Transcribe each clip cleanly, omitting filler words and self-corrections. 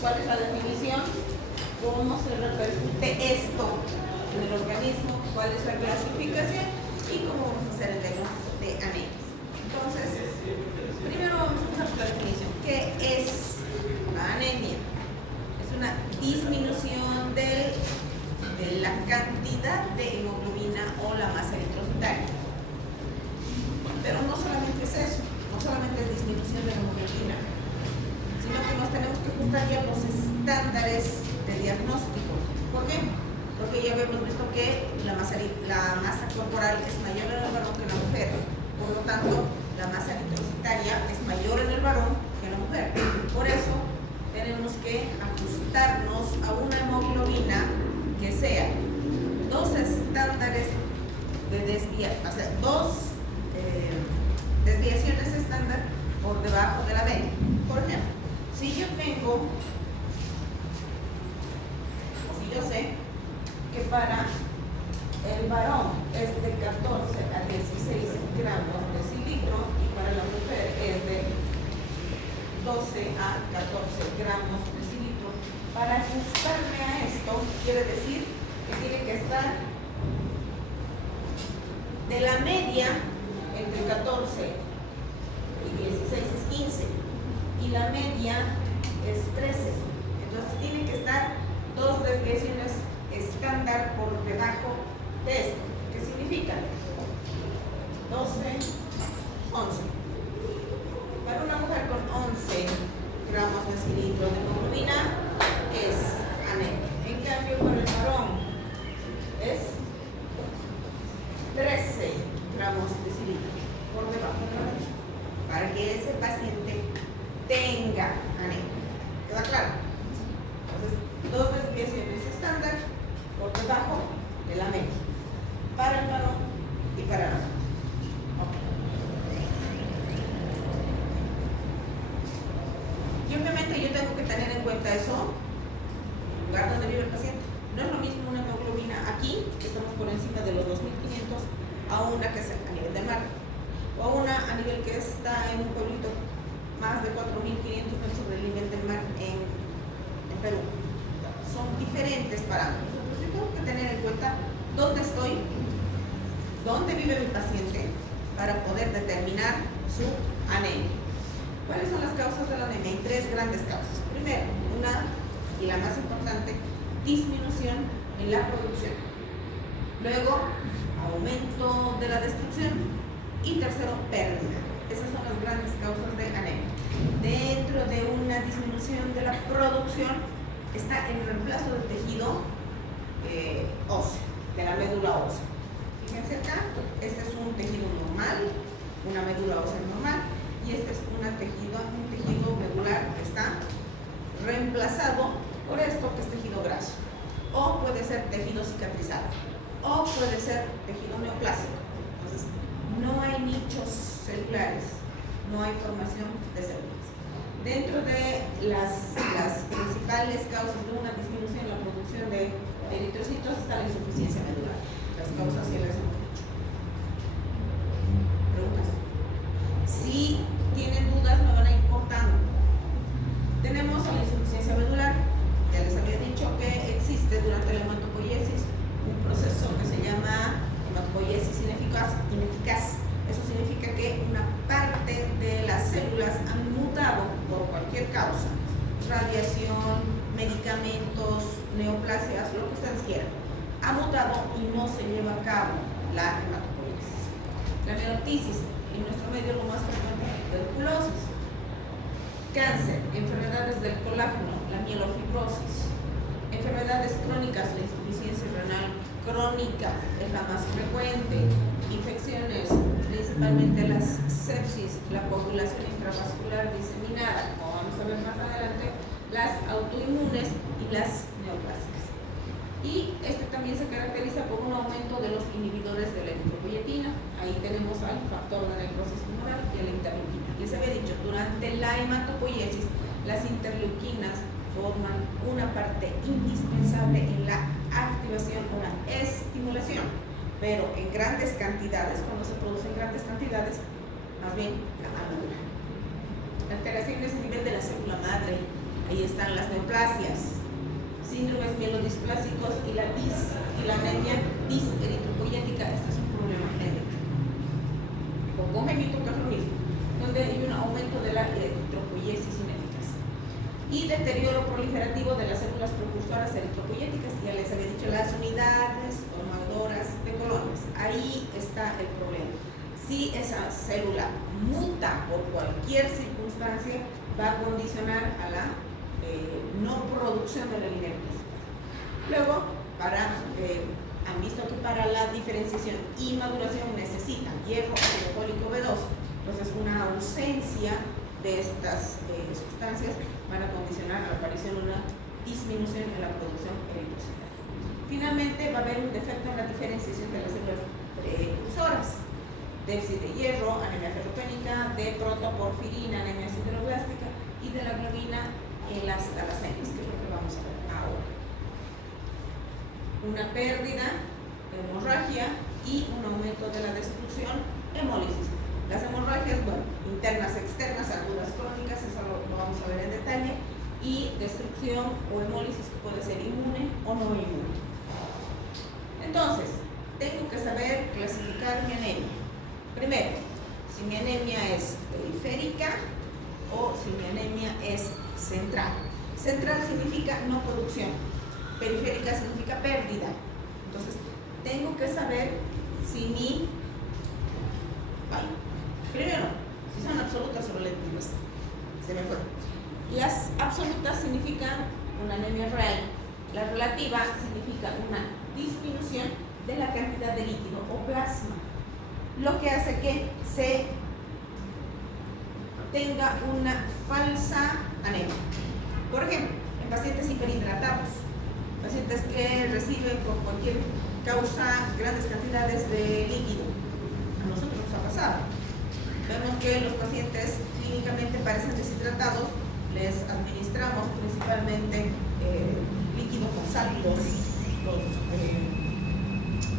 ¿Cuál es la definición? ¿Cómo se repercute esto en el organismo? ¿Cuál es la clasificación? Y cómo vamos a hacer el diagnóstico de anemias. Entonces, primero vamos a empezar por la definición. ¿Qué es la anemia? Es una disminución de la cantidad de hemoglobina o la masa eritrocitaria. Pero no solamente es eso, no solamente es disminución de la hemoglobina, sino que nos tenemos que ajustar ya los estándares de diagnóstico. ¿Por qué? Porque ya hemos visto que la masa corporal es mayor en el varón que en la mujer. Por lo tanto, la masa eritrocitaria es mayor en el varón que en la mujer. Por eso, tenemos que ajustarnos a una hemoglobina que sea dos estándares de desviación, o sea, dos desviaciones estándar por debajo de la media. Por ejemplo, si yo tengo, o si yo sé que para el varón es de 14 a 16 gramos de cilitro y para la mujer es de 12 a 14 gramos de cilitro, para ajustarme a esto quiere decir que tiene que estar de la media entre 14 y 16 es 15 y la media es 13. Entonces tiene que estar dos desviaciones estándar por debajo de esto. ¿Qué significa? 12, 11. Para una mujer con 11 gramos de cilindro de hemoglobina es anemia. En cambio, para el varón es 13 gramos de cilindro por debajo de la media, para que ese paciente tenga anemia. ¿Queda claro? Entonces, dos desviaciones estándar por debajo de la media para el varón y para la mujer. Y obviamente yo tengo que tener en cuenta eso, el lugar donde vive el paciente. No es lo mismo una hemoglobina aquí, que estamos por encima de los 2500, a una que es a nivel del mar, o a una a nivel que está en un pueblito más de 4500 metros sobre el nivel del mar en Perú. Son diferentes parámetros. Entonces yo tengo que tener en cuenta dónde estoy, dónde vive mi paciente, para poder determinar su anemia. ¿Cuáles son las causas de la anemia? Hay tres grandes causas. Primero, una, y la más importante, disminución en la producción. Luego, aumento de la destrucción. Y tercero, pérdida. Esas son las grandes causas de anemia. Dentro de una disminución de la producción está el reemplazo del tejido óseo, de la médula ósea. Fíjense acá, este es un tejido normal, una médula ósea normal, y este es un tejido medular que está reemplazado por esto que es tejido graso, o puede ser tejido cicatrizado, o puede ser tejido neoplásico. Entonces, no hay nichos celulares, no hay formación de células. Dentro de las principales causas de una disminución en la producción de eritrocitos está la insuficiencia medular. Las causas sí las hemos dicho. ¿Preguntas? Si tienen dudas, me van a ir cortando. Tenemos la insuficiencia medular. Ya les había dicho que existe durante la hematopoiesis un proceso que se llama hematopoiesis ineficaz. Eso significa que una parte de las células han mutado por cualquier causa, radiación, medicamentos, neoplasias, lo que ustedes quieran, ha mutado y no se lleva a cabo la hematopoiesis. La mielotisis, en nuestro medio lo más frecuente es tuberculosis, cáncer, enfermedades del colágeno, la mielofibrosis, enfermedades crónicas, la insuficiencia renal crónica es la más frecuente, infecciones, principalmente las sepsis, la coagulación intravascular diseminada, como vamos a ver más adelante, las autoinmunes y las neoplásicas. Y este también se caracteriza por un aumento de los inhibidores de la eritropoyetina. Ahí tenemos al factor de necrosis tumoral y a la interleuquina. Les había dicho, durante la hematopoiesis, las interleuquinas forman una parte indispensable en la activación o la estimulación, pero en grandes cantidades, cuando se producen grandes cantidades, más bien la anula. Alteraciones a nivel de la célula madre, ahí Ahí están las neoplasias, síndromes mielodisplásicos y la anemia diseritropoyética. Este es un problema génico o congénito, que es lo mismo, donde hay un aumento de la eritropoiesis ineficaz y deterioro proliferativo de las células propulsoras eritropoyéticas. Ya les había dicho, las unidades formadoras de colonias. Ahí está el problema. Si esa célula muta por cualquier circunstancia, va a condicionar a la no producción de la línea principal. Luego, han visto que para la diferenciación y maduración necesitan hierro, ácido fólico B2. Entonces, una ausencia de estas sustancias van a condicionar a la aparición de una disminución en la producción eritrocitaria. Finalmente, va a haber un defecto en la diferenciación de las células precursoras. Déficit de hierro, anemia ferropénica, de protoporfirina, anemia sideroblástica y de la globina en las talasemias, que es lo que vamos a ver ahora. Una pérdida, hemorragia y un aumento de la destrucción, hemólisis. Las hemorragias, bueno, internas, externas, agudas, crónicas, eso lo vamos a ver en detalle, y destrucción o hemólisis que puede ser inmune o no inmune. Entonces, tengo que saber clasificar mi anemia. Primero, si mi anemia es periférica o si mi anemia es central. Central significa no producción, periférica significa pérdida. Entonces, tengo que saber si primero, si son absolutas o relativas. Se me fue. Las absolutas significan una anemia real. La relativa significa una disminución de la cantidad de líquido o plasma, lo que hace que se tenga una falsa anemia. Por ejemplo, en pacientes hiperhidratados, pacientes que reciben por cualquier causa grandes cantidades de líquido. A nosotros nos ha pasado. Vemos que los pacientes clínicamente parecen deshidratados, les administramos principalmente líquido con sal, los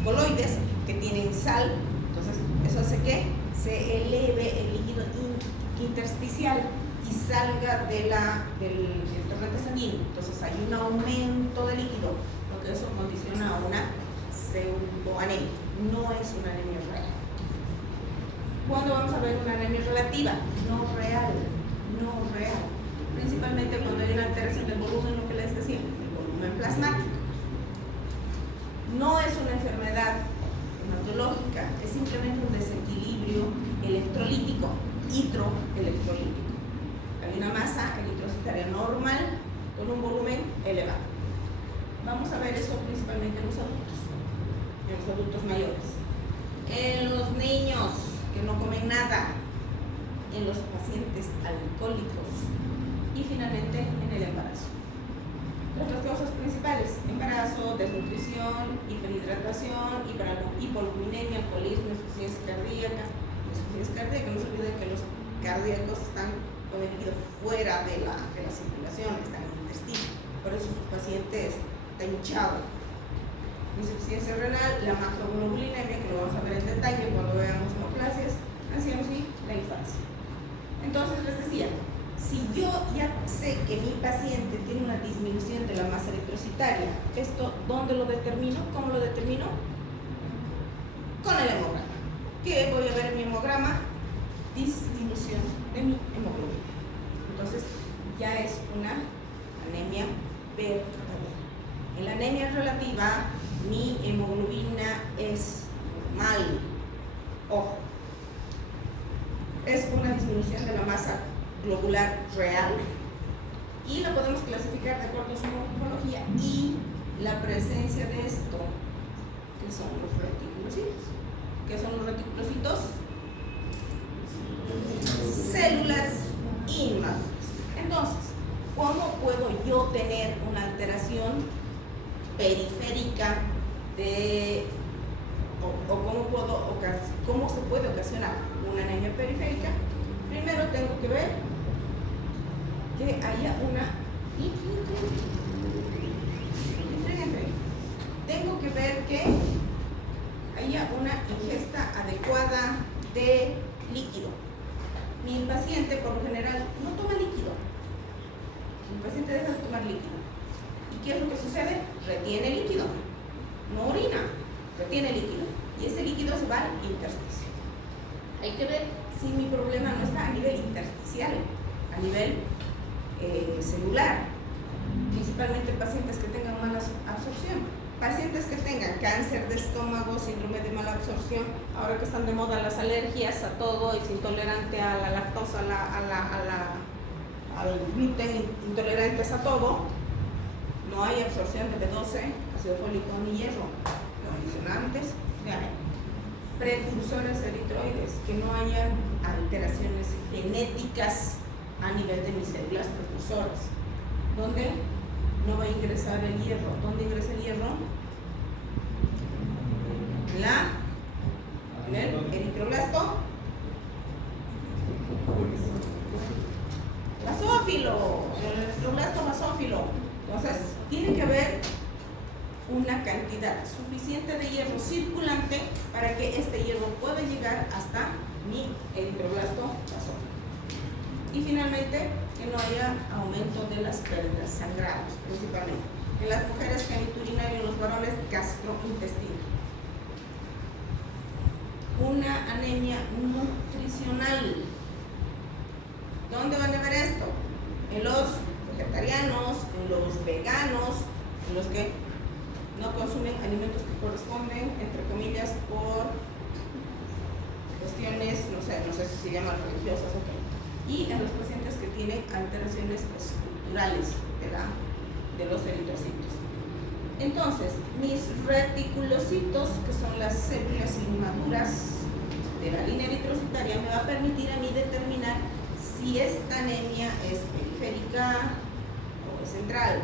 coloides que tienen sal. Entonces, eso hace que se eleve el líquido intersticial y salga del torrente sanguíneo. Entonces, hay un aumento de líquido, lo que eso condiciona a una pseudoanemia. No es una anemia real. ¿Cuándo vamos a ver una anemia relativa? No real. Principalmente cuando hay una alteración del volumen, lo que les decía, el volumen plasmático. No es una enfermedad hematológica, es simplemente un desequilibrio electrolítico, hidroelectrolítico. Hay una masa eritrocitaria normal con un volumen elevado. Vamos a ver eso principalmente en los adultos mayores. En los niños que no comen nada, en los pacientes alcohólicos y finalmente en el embarazo. Otras causas principales: embarazo, desnutrición, hiperhidratación, hipolipeminemia, alcoholismo, insuficiencia cardíaca. No se olviden que los cardíacos están con el líquido fuera de la circulación, están en el intestino, por eso su paciente está hinchado. Insuficiencia renal, la macroglobulinemia, que lo vamos a ver en detalle cuando veamos neoplasias, ancianos y la infancia. Entonces les decía, si yo ya sé que mi paciente tiene una disminución de la masa eritrocitaria, ¿esto dónde lo determino? ¿Cómo lo determino? Con el hemograma. ¿Qué voy a ver en mi hemograma? Disminución de mi hemoglobina. Entonces ya es una anemia verdadera. En la anemia relativa, mi hemoglobina es normal. Ojo, es una disminución de la masa globular real y la podemos clasificar de acuerdo a su morfología y la presencia de esto, que son los reticulocitos. ¿Qué son los reticulocitos? Células inmaduras. Entonces, ¿cómo puedo yo tener una alteración periférica cómo se puede ocasionar una anemia periférica? Primero tengo que ver que haya una tengo que ver que haya una ingesta adecuada de líquido. Mi paciente por lo general no toma líquido. El paciente deja de tomar líquido. ¿Y qué es lo que sucede? Retiene líquido. No orina, retiene líquido. Y ese líquido se va al intersticio. Hay que ver si mi problema no está a nivel intersticial, a nivel celular. Principalmente pacientes que tengan mala absorción. Pacientes que tengan cáncer de estómago, síndrome de mala absorción, ahora que están de moda las alergias a todo, es intolerante a la lactosa, al gluten, intolerantes a todo, no hay absorción de B12, ácido fólico ni hierro, condicionantes, precursores eritroides, que no hayan alteraciones genéticas a nivel de mis células precursoras, donde no va a ingresar el hierro. ¿Dónde ingresa el hierro? En el eritroblasto basófilo, el eritroblasto basófilo. Entonces, tiene que haber una cantidad suficiente de hierro circulante para que este hierro pueda llegar hasta mi eritroblasto basófilo. Y finalmente, que no haya aumento de las pérdidas sangradas, principalmente. En las mujeres, genitourinario, en los varones, gastrointestinal. Una anemia nutricional. ¿Dónde van a ver esto? En los vegetarianos, en los veganos, en los que no consumen alimentos que corresponden, entre comillas, por cuestiones, no sé si se llaman religiosas o qué. Y en los pacientes que tienen alteraciones estructurales de los eritrocitos. Entonces, mis reticulocitos, que son las células inmaduras de la línea eritrocitaria, me va a permitir a mí determinar si esta anemia es periférica o es central,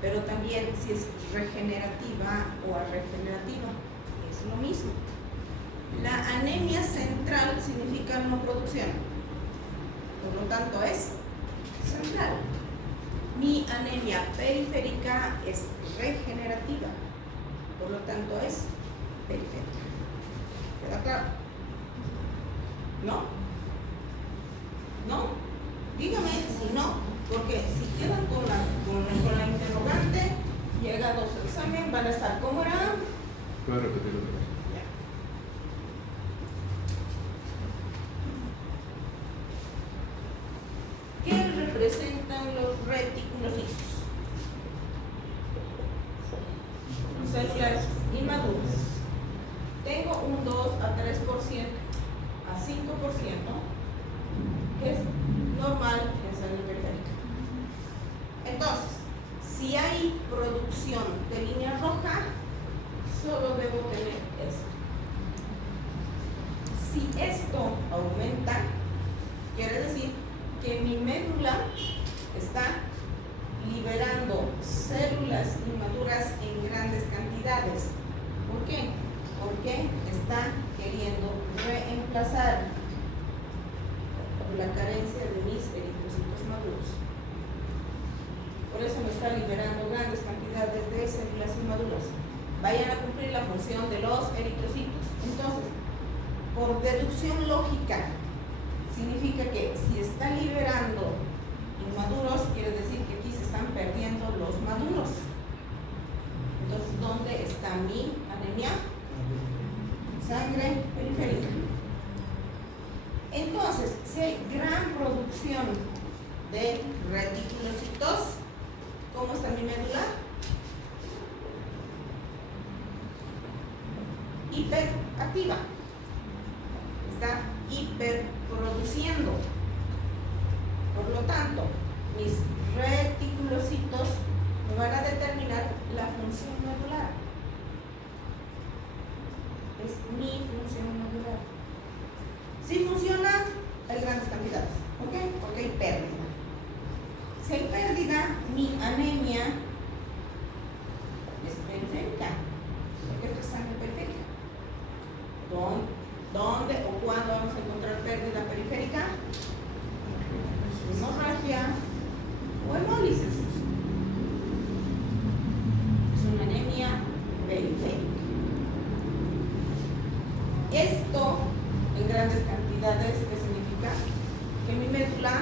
pero también si es regenerativa o arregenerativa, es lo mismo. La anemia central significa no producción, por lo tanto es central. Mi anemia periférica es regenerativa, por lo tanto es periférica. ¿Queda claro? ¿No? ¿No? Dígame si no, porque si quedan con la interrogante, llegados al examen, van a estar ¿cómo era? ¿Puedo repetir otra vez? ¿Qué representan los reticulocitos? Células inmaduras. Tengo un 2 a 3% a 5%, que es normal en sangre periférica. Entonces, si hay producción de línea roja, solo debo tener esto. Si esto aumenta, quiere decir que mi médula está liberando células inmaduras en grandes cantidades. ¿Por qué? Porque está queriendo reemplazar la carencia de mis eritrocitos maduros. Por eso me está liberando grandes cantidades de células inmaduras. Vayan a cumplir la función de los eritrocitos. Entonces, por deducción lógica, significa que si está liberando inmaduros, quiere decir que aquí se están perdiendo los maduros. Entonces, ¿dónde está mi anemia? Sangre periférica. Entonces, si hay gran producción de reticulocitos, ¿cómo está mi médula? Hiperactiva. Está hiperproduciendo. Por lo tanto, mis reticulocitos me van a determinar la función medular. Es mi función medular. Si funciona, hay grandes cantidades, ¿ok? Porque hay pérdida. Si hay pérdida, mi anemia es periférica, porque esto es sangre periférica. ¿Dónde o cuándo vamos a encontrar pérdida periférica? Hemorragia o hemólisis. Es una anemia periférica. Esto en grandes cantidades, ¿qué significa? Que mi médula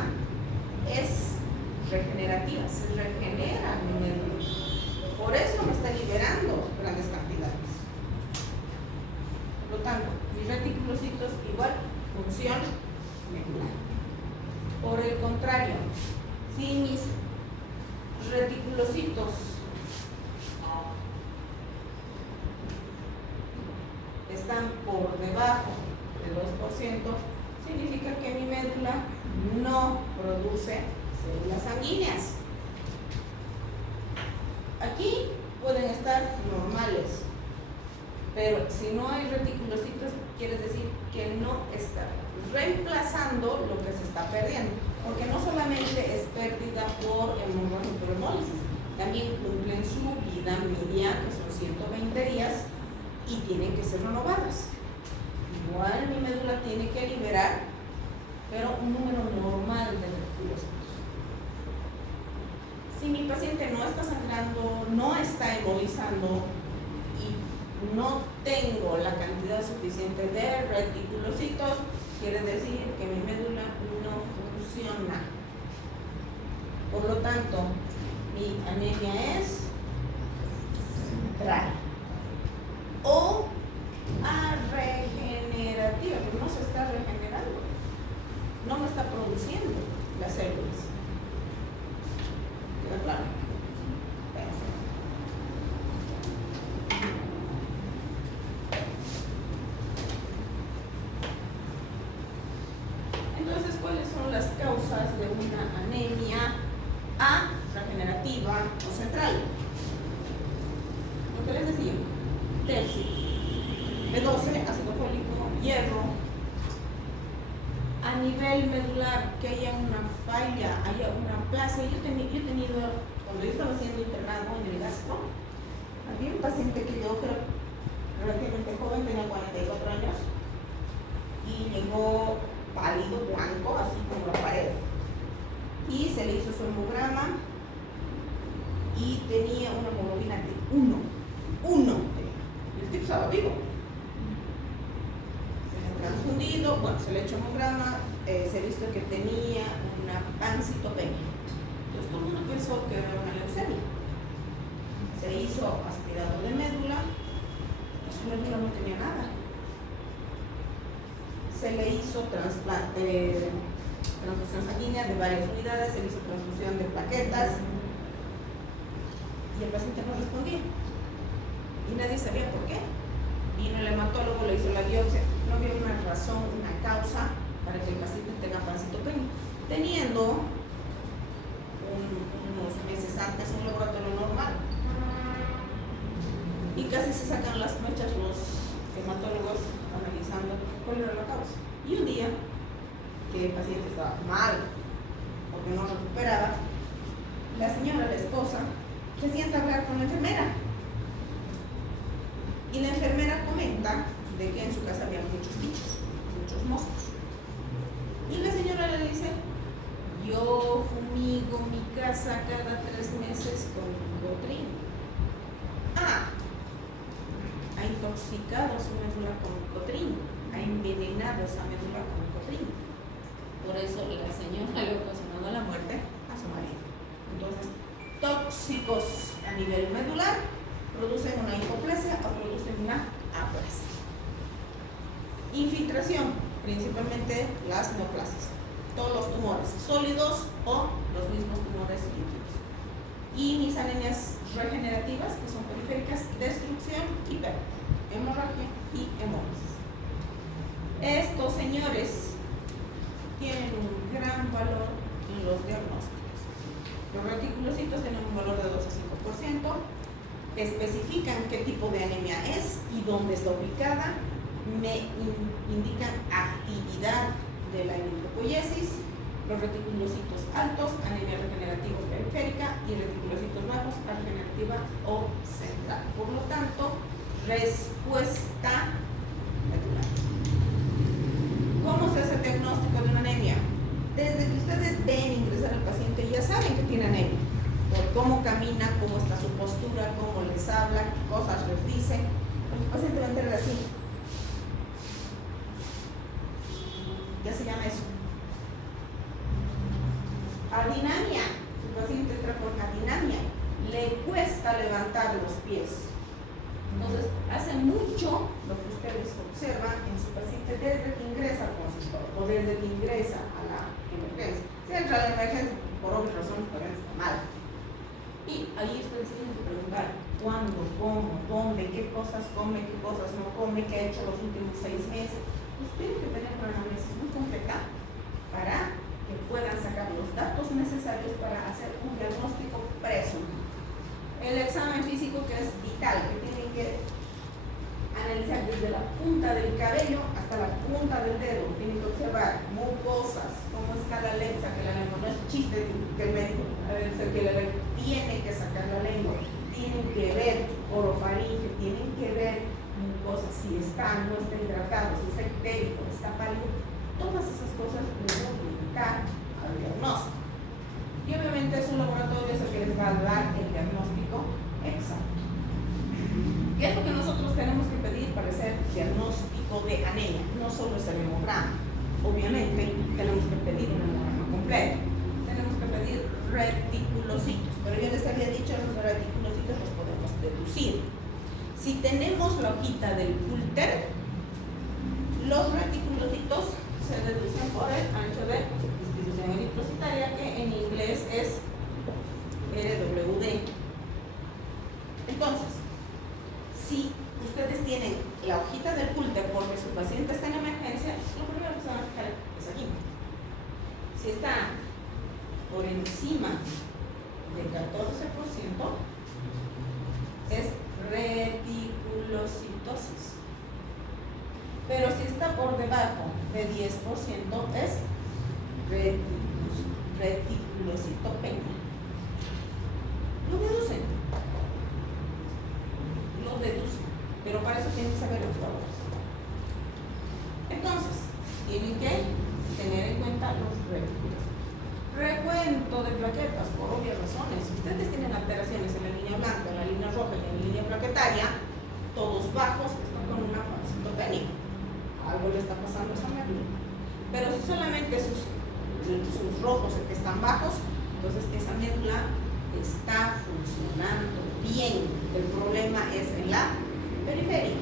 es regenerativa. regenerativa, se regenera mi médula. Por eso me está liberando grandes cantidades. Por lo tanto, mis reticulocitos igual función medular. Por el contrario, si mis reticulocitos están por debajo del 2%, significa que mi médula no produce células sanguíneas. Aquí pueden estar normales, pero si no hay reticulocitos, quiere decir que no está reemplazando lo que se está perdiendo, porque no solamente es pérdida por hemorromólisis, también cumplen su vida media, que son 120 días, y tienen que ser renovadas. Igual mi médula tiene que liberar, pero un número normal de reticulocitos. Si mi paciente no está sangrando, no está embolizando y no tengo la cantidad suficiente de reticulocitos, quiere decir que mi médula no funciona. Por lo tanto, mi anemia es central o regenerativa, pero no se está regenerando, no me está produciendo las células. ¿Queda claro? Entonces, ¿cuáles son las causas de una anemia A, regenerativa o central? Lo que les decía, déficit B12, ácido fólico, hierro. A nivel medular, que haya una falla, haya una plasia. Yo he tenido, cuando yo estaba siendo internado en el gastro, había un paciente que yo creo relativamente joven, tenía 44 años, y llegó pálido, blanco, así como la pared, y se le hizo su hemograma y tenía una hemoglobina de 1, y el tipo estaba vivo. Transfundido, bueno, se le echó hemograma, se ha visto que tenía una pancitopenia. Entonces todo el mundo pensó que era una leucemia. Se hizo aspirado de médula y su médula no tenía nada. Se le hizo transfusión sanguínea de varias unidades, se le hizo transfusión de plaquetas y el paciente no respondía. Y nadie sabía por qué. Vino el hematólogo, le hizo la biopsia, no había una razón, una causa para que el paciente tenga pancitopenia, teniendo unos meses antes un laboratorio normal. Y casi se sacan las mechas los hematólogos analizando cuál era la causa. Y un día, que el paciente estaba mal, porque no recuperaba, la señora, la esposa, se sienta a hablar con la enfermera. Y la enfermera comenta de que en su casa había muchos bichos, muchos moscos. Y la señora le dice, yo fumigo mi casa cada 3 meses con Cotrin. Ha intoxicado su médula con Cotrin, ha envenenado esa médula con Cotrin. Por eso la señora le ha ocasionado la muerte a su marido. Entonces, tóxicos a nivel medular producen una hipoplasia o producen una aplasia. Infiltración, principalmente las neoplasias, todos los tumores sólidos o los mismos tumores líquidos. Y mis anemias regenerativas, que son periféricas, destrucción y pérdida, hemorragia y hemólisis. Estos señores tienen un gran valor en los diagnósticos. Los reticulocitos tienen un valor de 2 a 5%. Especifican qué tipo de anemia es y dónde está ubicada, me indican actividad de la eritropoiesis, los reticulocitos altos, anemia regenerativa periférica, y reticulocitos bajos, regenerativa o central. Por lo tanto, respuesta medular. ¿Cómo se hace el diagnóstico de una anemia? Desde que ustedes ven ingresar al paciente ya saben que tiene anemia. Por cómo camina, cómo está su postura, cómo les habla, qué cosas les dice. El paciente va a entrar así. Ya se llama eso. Adinamia. Su paciente entra con adinamia, le cuesta levantar los pies. Entonces, hace mucho lo que ustedes observan en su paciente desde que ingresa al consultorio o desde que ingresa a la emergencia. Si entra a la emergencia, por obvias razones, todavía está mal. Y ahí ustedes tienen que preguntar cuándo, cómo, dónde, qué cosas come, qué cosas no come, qué ha hecho los últimos 6 meses. Pues tienen que tener una análisis muy completa para que puedan sacar los datos necesarios para hacer un diagnóstico presunto. El examen físico, que es vital, que tienen que analizar desde la punta del cabello hasta la punta del dedo. Tienen que observar mucosas, cómo está la lengua, que la lengua no es chiste que el médico tiene que sacar la lengua, tienen que ver orofaringe, tienen que ver mucosas, si está, no está hidratado, si está ictérico, está pálido. Todas esas cosas les van a indicar al diagnóstico. Y obviamente es un laboratorio el que les va a dar el diagnóstico exacto. ¿Qué es lo que nosotros tenemos que pedir para hacer diagnóstico de anemia? No solo es el hemograma. Obviamente tenemos que pedir un hemograma completo. Tenemos que pedir reticulocitos. Pero yo les había dicho, los reticulocitos los podemos deducir. Si tenemos la hojita del Pulter, los reticulocitos se deducen por el ancho de distribución eritrocitaria, que en inglés es RWD. Entonces, si ustedes tienen la hojita del Pulter porque su paciente está en emergencia, lo primero que se van a fijar es aquí. Si está por encima del 14%, es reticulocitosis. Pero si está por debajo de 10%, es reticulocitopenia. Lo deducen. Pero para eso tienen que saber los valores. Entonces, tienen que tener en cuenta los retículos. Recuento de plaquetas, por obvias razones. Si ustedes tienen alteraciones en la línea blanca, en la línea roja y en la línea plaquetaria, todos bajos están con una citopenia. Algo le está pasando a esa médula. Pero si solamente sus rojos están bajos, entonces esa médula está funcionando bien. El problema es en la periferia.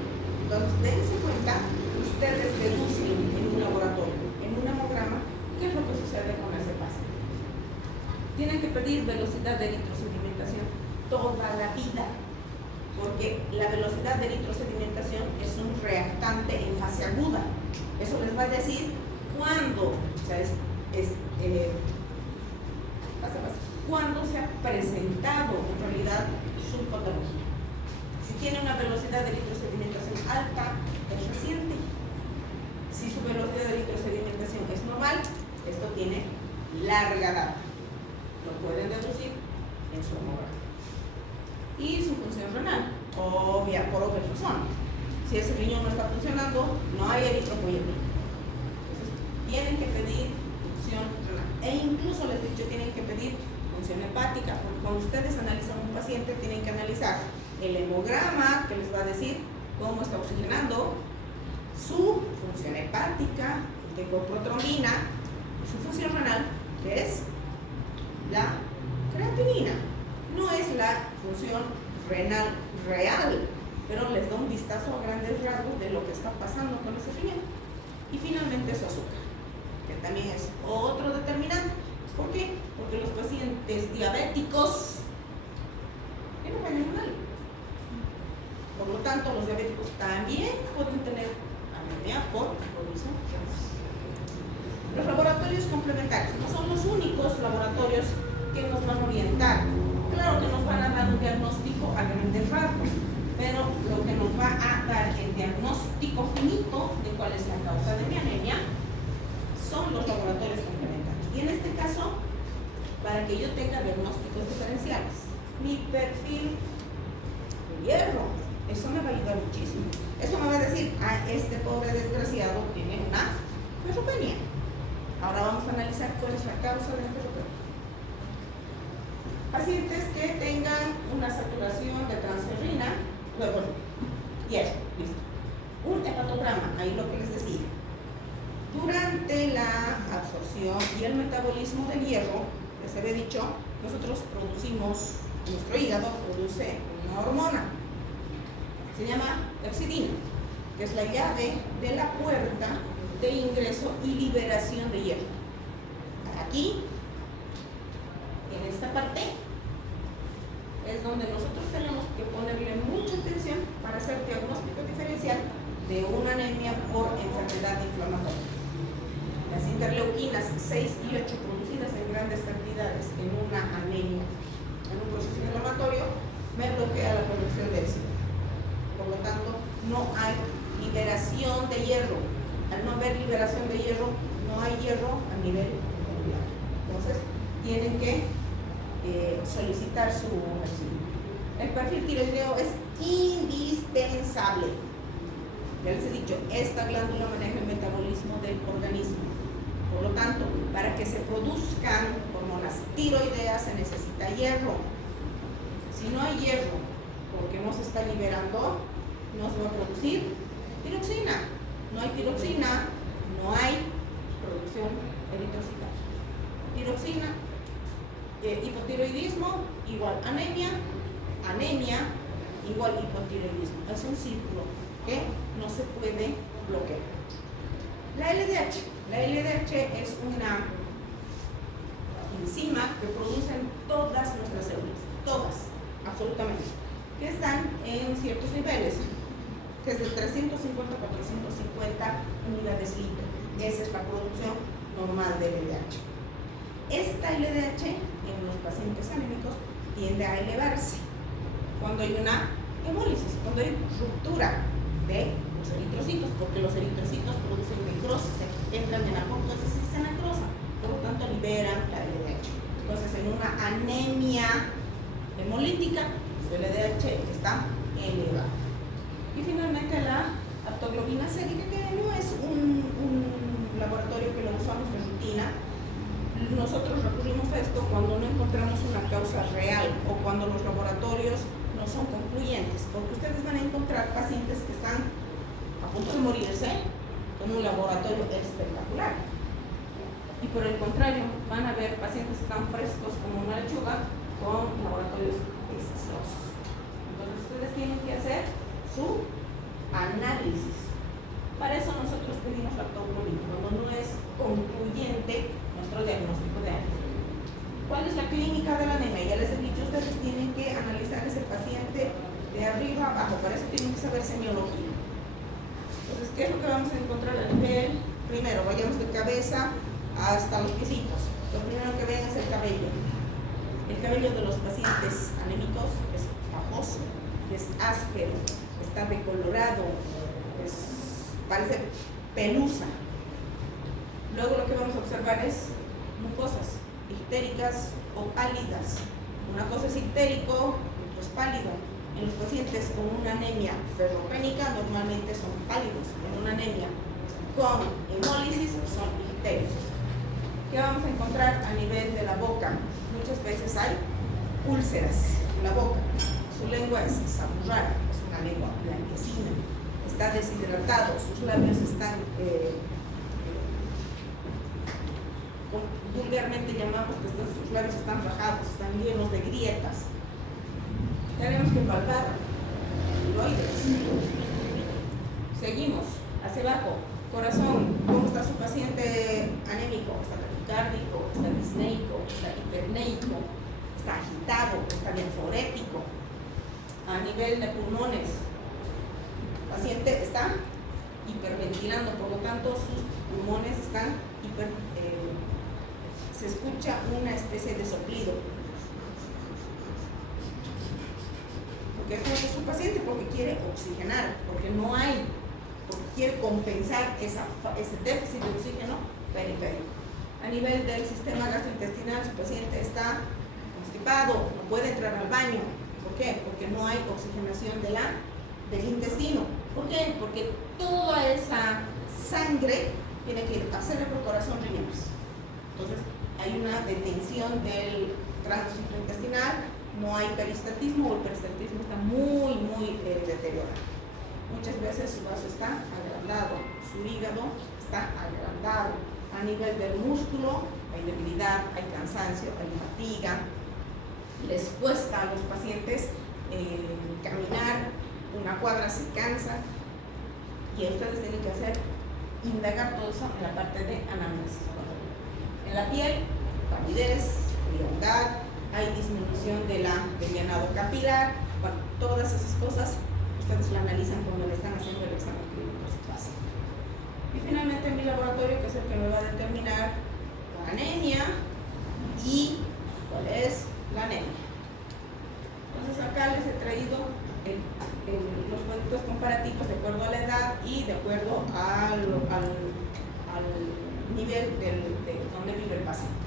Entonces, dense cuenta, ustedes deducen en un laboratorio, en un hemograma, qué es lo que sucede con ese paciente. Tienen que pedir velocidad de eritrosedimentación toda la vida, porque la velocidad de eritrosedimentación es un reactante en fase aguda. Eso les va a decir cuándo, o sea, cuándo se ha presentado en realidad su patología. Si tiene una velocidad de eritrosedimentación alta, es reciente. Si su velocidad de eritrosedimentación es normal, esto tiene larga data. Lo pueden deducir en su hemograma. Y su función renal, por obvias razones. Si ese riñón no está funcionando, no hay eritropoietina. Entonces, tienen que pedir función renal. E incluso les he dicho, tienen que pedir función hepática, porque cuando ustedes analizan un paciente, tienen que analizar el hemograma, que les va a decir cómo está oxigenando, su función hepática, de coprotrombina, y su función renal, que es la creatinina. No es la función renal real, pero les da un vistazo a grandes rasgos de lo que está pasando con ese riñón. Y finalmente su azúcar, que también es otro determinante. ¿Por qué? Porque los pacientes diabéticos tienen mal. Por lo tanto, los diabéticos también pueden tener anemia por alcoholismo. Los laboratorios complementarios no son los únicos laboratorios que nos van a orientar. Claro que nos van a dar un diagnóstico a grandes rasgos, pero lo que nos va a dar el diagnóstico finito de cuál es la causa de mi anemia son los laboratorios complementarios. Y en este caso, para que yo tenga diagnósticos diferenciales, mi perfil de hierro, eso me va a ayudar muchísimo. Eso me va a decir, este pobre desgraciado tiene una ferropenia. Ahora vamos a analizar cuál es la causa de la ferropenia. Pacientes que tengan una saturación de transferrina, hierro, listo. Un hepatograma, ahí lo que les decía. Durante la absorción y el metabolismo del hierro, les había dicho nosotros producimos, nuestro hígado produce una hormona, se llama lepsidina, que es la llave de la puerta de ingreso y liberación de hierro. Aquí, en esta parte, es donde nosotros tenemos que ponerle mucha atención para hacer diagnóstico diferencial de una anemia por enfermedad inflamatoria. Las interleuquinas 6 y 8 producidas en grandes cantidades en una anemia, en un proceso inflamatorio, me bloquea la producción de éxito. Por lo tanto, no hay liberación de hierro. Al no haber liberación de hierro, no hay hierro a nivel celular. Entonces, tienen que solicitar su auxilio. El perfil tiroideo es indispensable. Ya les he dicho, esta glándula maneja el metabolismo del organismo. Por lo tanto, para que se produzcan hormonas tiroideas se necesita hierro. Si no hay hierro, porque no se está liberando, no se va a producir tiroxina. No hay tiroxina, no hay producción eritrocitaria. Tiroxina, hipotiroidismo igual anemia, anemia igual hipotiroidismo. Es un círculo que no se puede bloquear. La LDH es una enzima que producen todas nuestras células, todas, absolutamente, que están en ciertos niveles, desde 350 a 450 unidades litro. Esa es la producción normal de LDH. Esta LDH en los pacientes anémicos tiende a elevarse cuando hay una hemólisis, cuando hay ruptura de los eritrocitos, porque los eritrocitos producen necrosis, entran en apoptosis y se necrosan, por lo tanto liberan la LDH. Entonces, en una anemia hemolítica, su LDH está elevada. Y finalmente la aptoglobina sérica, que no es un laboratorio que lo usamos de rutina. Nosotros recurrimos a esto cuando no encontramos una causa real o cuando los laboratorios no son concluyentes, porque ustedes van a encontrar pacientes que están a punto de morirse con un laboratorio espectacular. Y por el contrario, van a ver pacientes que están frescos como una lechuga con laboratorios desastrosos. Entonces ustedes tienen que hacer su análisis. Para eso nosotros pedimos la aptoglobina, cuando no es concluyente nuestro diagnóstico de anemia. ¿Cuál es la clínica de la anemia? Ya les he dicho, ustedes tienen que analizar ese paciente de arriba a abajo, para eso tienen que saber semiología. Entonces, ¿qué es lo que vamos a encontrar a nivel? Primero, vayamos de cabeza hasta los piecitos. Lo primero que ven es el cabello. El cabello de los pacientes anémicos es pajoso, es áspero, está decolorado, parece pelusa. Luego lo que vamos a observar es mucosas ictéricas o pálidas. Una cosa es ictérico, otro es pálido. En los pacientes con una anemia ferropénica normalmente son pálidos. En una anemia con hemólisis son ictéricos. ¿Qué vamos a encontrar a nivel de la boca? Muchas veces hay úlceras en la boca. Su lengua es saburrada, es una lengua blanquecina. Está deshidratado, sus labios están, vulgarmente llamamos que sus labios están rajados, están llenos de grietas. Tenemos que palpar tiroides. Seguimos hacia abajo. Corazón, ¿cómo está su paciente anémico? Está taquicárdico, está disneico, está hiperneico, está agitado, está diaforético. A nivel de pulmones, el paciente está hiperventilando, por lo tanto sus pulmones están se escucha una especie de soplido. Porque eso es su paciente, porque quiere oxigenar, porque no hay, porque quiere compensar ese déficit de oxígeno periférico. A nivel del sistema gastrointestinal, su paciente está constipado, no puede entrar al baño. ¿Por qué? Porque no hay oxigenación del intestino. ¿Por qué? Porque toda esa sangre tiene que ir a cerebro, corazón, riñones. Entonces, hay una detención del tránsito intestinal, no hay peristatismo, o el peristatismo está muy, muy deteriorado. Muchas veces su vaso está agrandado, su hígado está agrandado. A nivel del músculo hay debilidad, hay cansancio, hay fatiga, les cuesta a los pacientes caminar una cuadra, se cansa, y ustedes tienen que hacer, indagar todo eso en la parte de análisis. En la piel, palidez, frialdad, hay disminución del llenado capilar, bueno, todas esas cosas ustedes la analizan cuando le están haciendo el examen clínico básico. Y finalmente mi laboratorio, que es el que me va a determinar la anemia y cuál es la anemia. Entonces acá les he traído los productos comparativos de acuerdo a la edad y de acuerdo al nivel de donde vive el paciente.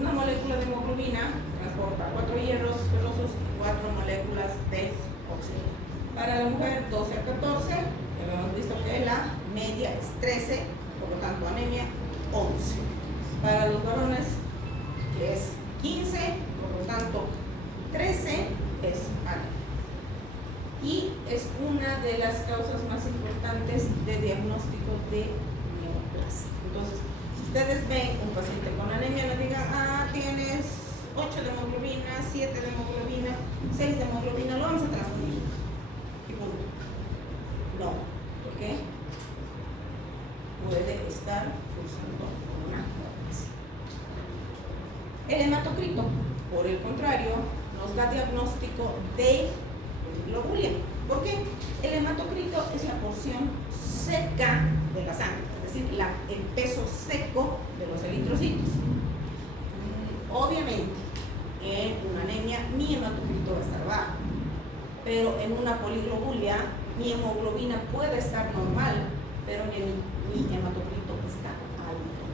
Una molécula de hemoglobina transporta 4 hierros ferrosos y 4 moléculas de oxígeno. Para la mujer 12 a 14, ya hemos visto que la media es 13, por lo tanto anemia 11. Para los varones, que es 15, por lo tanto 13 es anemia. Y es una de las causas más importantes de diagnóstico de neoplasia. Entonces, si ustedes ven un paciente con anemia, no digan, tienes 8 de hemoglobina, 7 de hemoglobina, 6 de hemoglobina, lo vamos a transfundir. Y punto. No, porque puede estar cursando con una neoplasia. El hematocrito, por el contrario, nos da diagnóstico de globulia. ¿Por qué? El hematocrito es la porción seca de la sangre, es decir, el peso seco de los eritrocitos. Obviamente, en una anemia mi hematocrito va a estar bajo, pero en una poliglobulia mi hemoglobina puede estar normal, pero mi hematocrito está alto.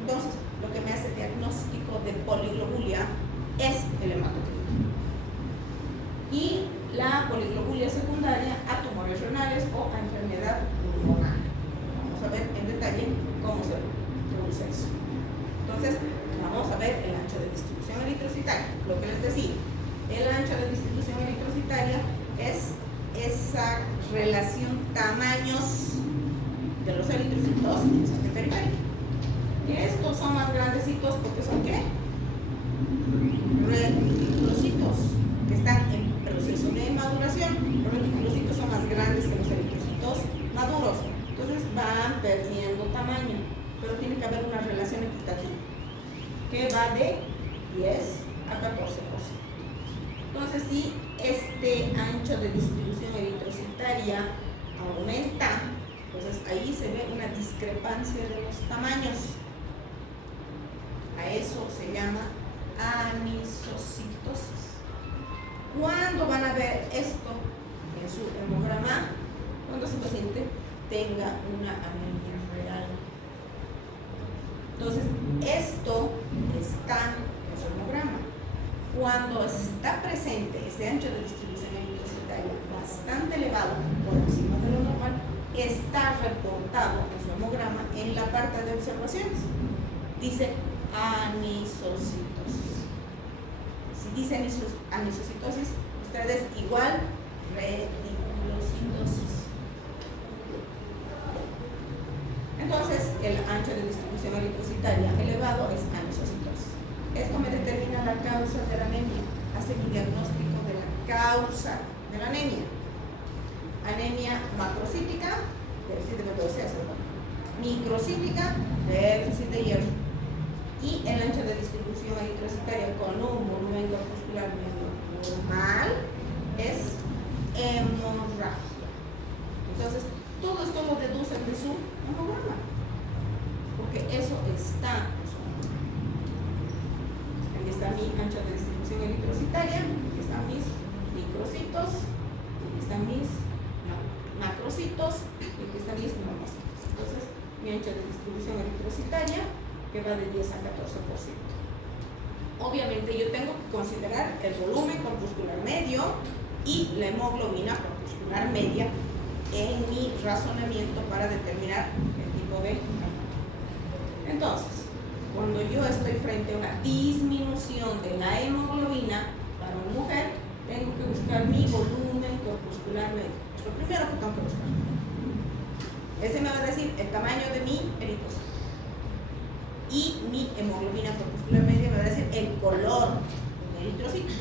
Entonces, lo que me hace diagnóstico de poliglobulia es el hematocrito. Y la poliglobulia secundaria a tumores renales o a enfermedad pulmonar. Vamos a ver en detalle cómo se produce eso. Entonces, vamos a ver el ancho de distribución eritrocitaria. Lo que les decía, el ancho de distribución eritrocitaria es esa relación tamaños de los eritrocitos en el sangre periférica. Estos son más grandecitos porque son ¿qué? Reticulocitos, que están en proceso de maduración. Los reticulocitos son más grandes que los eritrocitos maduros, entonces van perdiendo tamaño, pero tiene que haber una relación equitativa que va de 10 a 14%. Entonces, si este ancho de distribución eritrocitaria aumenta, entonces ahí se ve una discrepancia de los tamaños. A eso se llama anisocitosis. ¿Cuándo van a ver esto en su hemograma? Cuando su paciente tenga una anemia real. Entonces, esto está en su hemograma. Cuando está presente este ancho de distribución eritrocitaria bastante elevado, por encima de lo normal, está reportado en su hemograma en la parte de observaciones. Dice anisocitosis. Si dice anisocitosis, ustedes igual reticulocitosis. Entonces, el ancho de distribución eritrocitaria elevado es anisocitosis. Esto me determina la causa de la anemia, hace mi diagnóstico de la causa de la anemia. Anemia macrocítica, déficit de B12, microcítica, déficit de hierro. Y el ancho de distribución eritrocitaria con un volumen corpuscular medio normal es hemorragia. Entonces, todo esto lo deducen de su hemograma, porque eso está en su hemograma. Aquí está mi ancho de distribución eritrocitaria, aquí están mis microcitos, aquí están mis macrocitos y aquí están mis monocitos. Entonces, mi ancho de distribución eritrocitaria que va de 10 a 14%. Obviamente yo tengo que considerar el volumen corpuscular medio y la hemoglobina corpuscular media en mi razonamiento para determinar el tipo de hemoglobina. Entonces, cuando yo estoy frente a una disminución de la hemoglobina para una mujer, tengo que buscar mi volumen corpuscular medio. Es lo primero que tengo que buscar. Ese me va a decir el tamaño de mi eritrocito. Y mi hemoglobina corpuscular media me va a decir el color de mi eritrocito.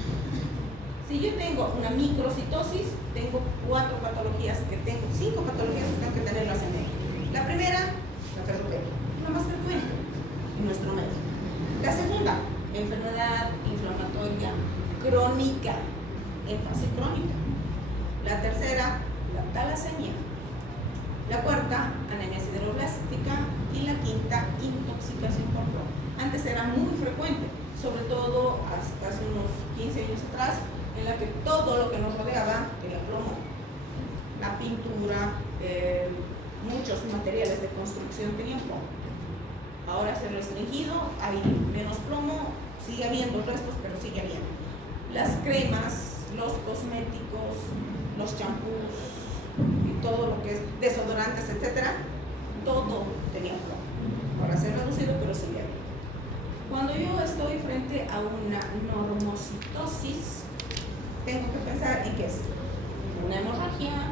Si yo tengo una microcitosis, tengo 5 patologías que tengo que tenerlas en medio. La primera, la ferropenia, la más frecuente en nuestro medio. La segunda, enfermedad inflamatoria crónica, en fase crónica. La tercera, la talasemia. La cuarta, anemia sideroblástica. Y la quinta, intoxicación por plomo. Antes era muy frecuente, sobre todo hasta hace unos 15 años atrás, en la que todo lo que nos rodeaba era plomo. La pintura, muchos materiales de construcción tenían plomo. Ahora se ha restringido, hay menos plomo, sigue habiendo restos, pero sigue habiendo. Las cremas, los cosméticos, los champús y todo lo que es desodorantes, etcétera, todo tenía plomo. Ahora se ha reducido, pero sigue habiendo. Cuando yo estoy frente a una normocitosis, tengo que pensar en qué es una hemorragia,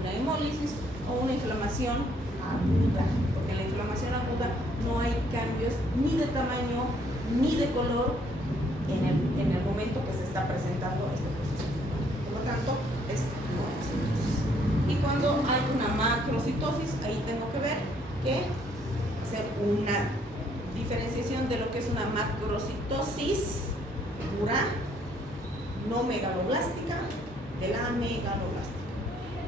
una hemólisis o una inflamación aguda, porque en la inflamación aguda no hay cambios ni de tamaño ni de color en el momento que se está presentando este proceso. Por lo tanto, es normocitosis. Y cuando hay una macrocitosis, ahí tengo que ver que hacer una diferenciación de lo que es una macrocitosis pura, no megaloblástica, de la megaloblástica.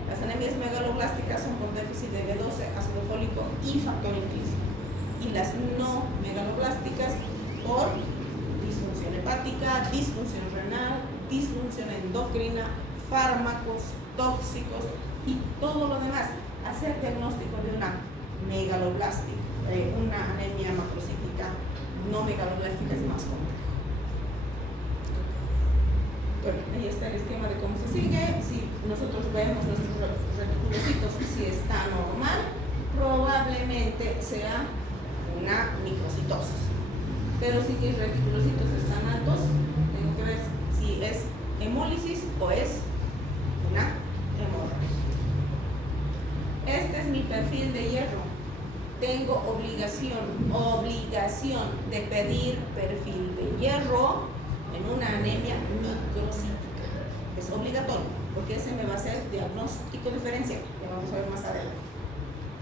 Las anemias megaloblásticas son por déficit de B12, ácido fólico y factor intrínseco. Y las no megaloblásticas por disfunción hepática, disfunción renal, disfunción endocrina, fármacos tóxicos y todo lo demás. Hacer diagnóstico de una megaloblástica, una anemia macrocítica no megaloblástica es más complejo. Bueno, ahí está el esquema de cómo se sigue. Si nosotros vemos nuestros reticulocitos, si está normal, probablemente sea una microcitosis. Pero si mis reticulocitos están altos, tengo que ver si es hemólisis o es una hemorragia. Este es mi perfil de hierro. Tengo obligación de pedir perfil de hierro en una anemia microcítica. Es obligatorio, porque ese me va a hacer diagnóstico diferencial, que vamos a ver más adelante.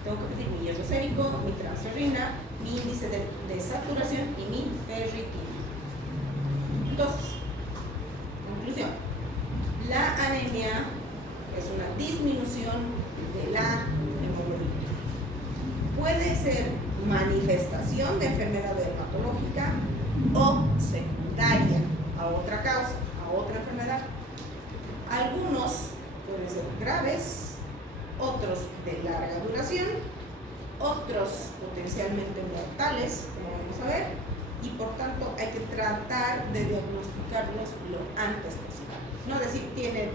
Tengo que pedir mi hierro sérico, mi transferrina, mi índice de saturación y mi ferritina. Entonces, conclusión. La anemia es una disminución de la hemoglobina. Puede ser manifestación de enfermedad dermatológica o secundaria a otra causa, a otra enfermedad. Algunos pueden ser graves, otros de larga duración, otros potencialmente mortales, como vamos a ver, y por tanto hay que tratar de diagnosticarlos lo antes posible. No decir, tiene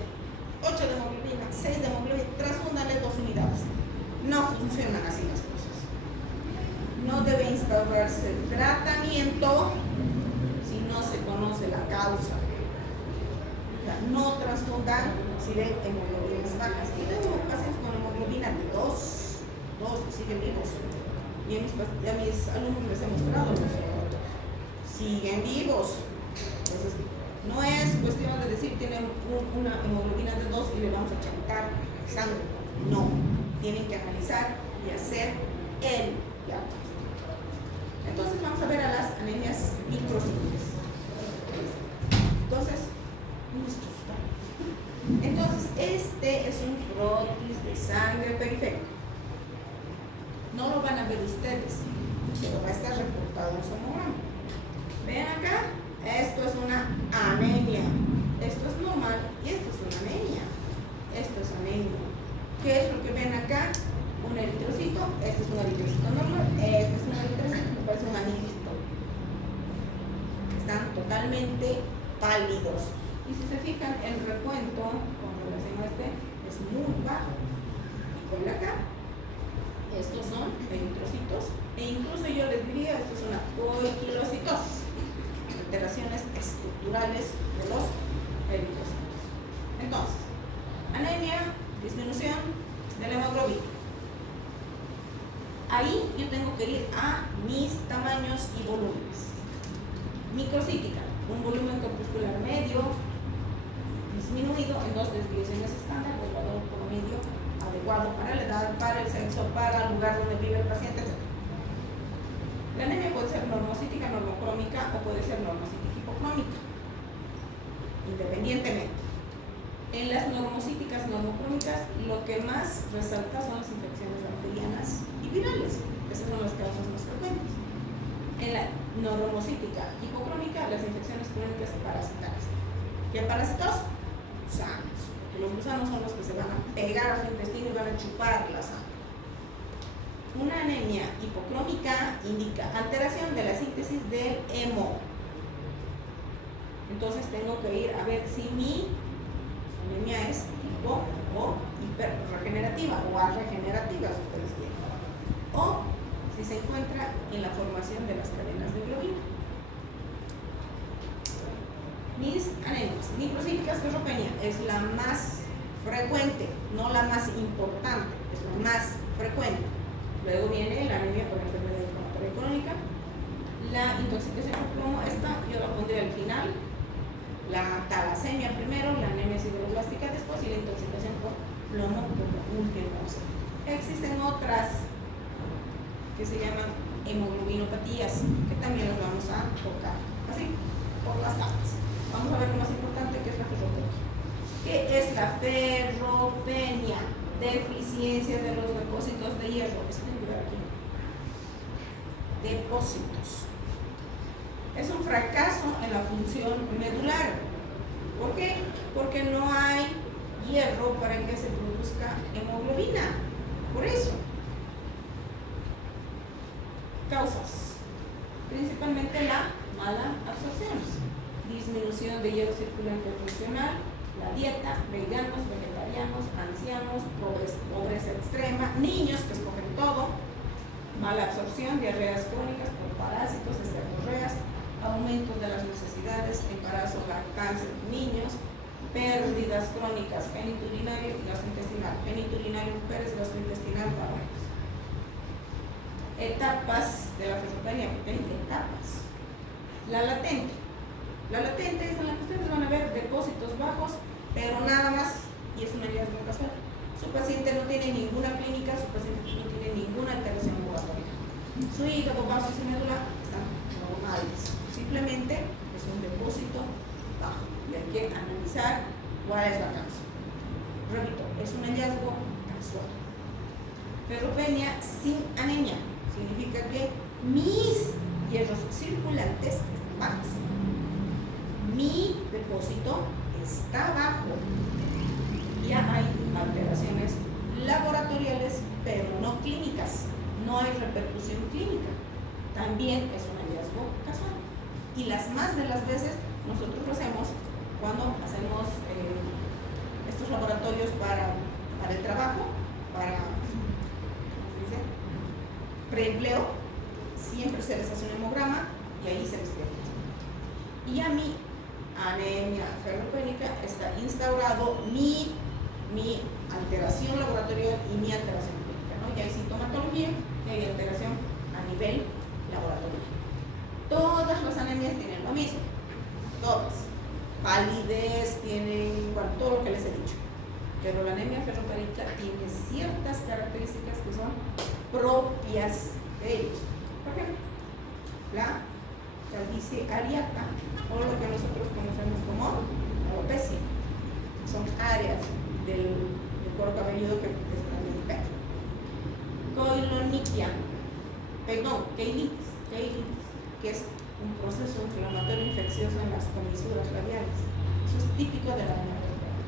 8 de hemoglobina, 6 de hemoglobina, transfúndale 2 unidades. No funcionan así las cosas. No debe instaurarse el tratamiento si no se conoce la causa. O sea, no transfundan si ven hemoglobinas bajas. Y tengo pacientes con hemoglobina de 2 que siguen vivos. Y a mis alumnos les he mostrado, siguen vivos. Entonces, no es cuestión de decir tienen una hemoglobina de 2 y le vamos a chantar sangre. No, tienen que analizar y hacer el diagnóstico. Entonces vamos a ver a las anemias microcíticas. Entonces, este es un frotis de sangre periférico. No lo van a ver ustedes, pero va a estar reportado en sonograma. Ven acá, esto es una anemia. Esto es normal y esto es una anemia. Esto es anemia. ¿Qué es lo que ven acá? Un eritrocito. Este es un eritrocito normal. Este es un eritrocito que parece un anillito. Están totalmente pálidos. Y si se fijan, el recuento con relación a este es muy bajo. Y con la acá, estos son eritrocitos. E incluso yo les diría, esto es una poiquilocitosis. Alteraciones estructurales de los eritrocitos. Entonces, anemia, disminución de la hemoglobina. Ahí yo tengo que ir a mis tamaños y volúmenes. Microcítica, un volumen corpuscular medio disminuido en 2 desviaciones estándar del valor promedio adecuado para la edad, para el sexo, para el lugar donde vive el paciente, etc. La anemia puede ser normocítica, normocrómica o puede ser normocítica hipocrómica, independientemente. En las normocíticas, normocrómicas, lo que más resalta son las infecciones bacterianas y virales. Esas son las causas más frecuentes. En la normocítica hipocrómica, las infecciones crónicas parasitarias. ¿Qué parásitos? Gusanos. Porque los gusanos son los que se van a pegar a su intestino y van a chupar la sangre. Una anemia hipocrómica indica alteración de la síntesis del hemo. Entonces tengo que ir a ver si mi anemia es hipo o hiperregenerativa o arregenerativa, si ustedes quieren. O si se encuentra en la formación de las cadenas de globina. Mis anemias microcíticas, ferropenia es la más frecuente, no la más importante, es la más frecuente. Luego viene la anemia por enfermedad inflamatoria crónica, la intoxicación por plomo, esta yo la pondré al final, la talasemia primero, la anemia sideroblástica después y la intoxicación por plomo como última opción. Existen otras que se llaman hemoglobinopatías, que también las vamos a tocar, así, por las tablas. Vamos a ver lo más importante, que es la ferropenia. ¿Qué es la ferropenia? Deficiencia de los depósitos de hierro. Aquí. Depósitos. Es un fracaso en la función medular. ¿Por qué? Porque no hay hierro para que se produzca hemoglobina. Por eso. Causas. Principalmente la mala absorción. Disminución de hierro circulante funcional, la dieta, veganos, vegetarianos, ancianos, pobreza extrema, niños que escogen todo, mala absorción, diarreas crónicas por parásitos, estercorreas, aumento de las necesidades, embarazo, lactancia en niños, pérdidas crónicas, genitourinario y gastrointestinal, genitourinario en mujeres, gastrointestinal en varones. Etapas de la ferropenia, porque hay etapas. La latente. La latente es en la que ustedes van a ver depósitos bajos, pero nada más, y es un hallazgo casual. Su paciente no tiene ninguna clínica, su paciente no tiene ninguna alteración ambulatoria. Su hígado, vasos y médula están normales. Simplemente es un depósito bajo y hay que analizar cuál es la causa. Repito, es un hallazgo casual. Ferropenia sin anemia significa que mis hierros circulantes están bajos. Mi depósito está bajo. Ya hay alteraciones laboratoriales, pero no clínicas. No hay repercusión clínica. También es un hallazgo casual. Y las más de las veces nosotros lo hacemos cuando hacemos estos laboratorios para el trabajo, para preempleo, siempre se les hace un hemograma y ahí se les diagnostica. Y a mi anemia ferropénica está instaurado mi alteración laboratorial y mi alteración clínica, ¿no? Ya hay sintomatología y hay alteración a nivel laboratorial. Todas las anemias tienen lo mismo, todas. Palidez, tienen igual, todo lo que les he dicho. Pero la anemia ferropénica tiene ciertas características que son propias de ellos. Por ejemplo, la calvicie areata, o lo que nosotros conocemos como alopecia. Son áreas del cuero cabelludo que están en el pecho. Keilitis, que es un proceso inflamatorio infeccioso en las comisuras labiales. Eso es típico de la anemia ferropénica.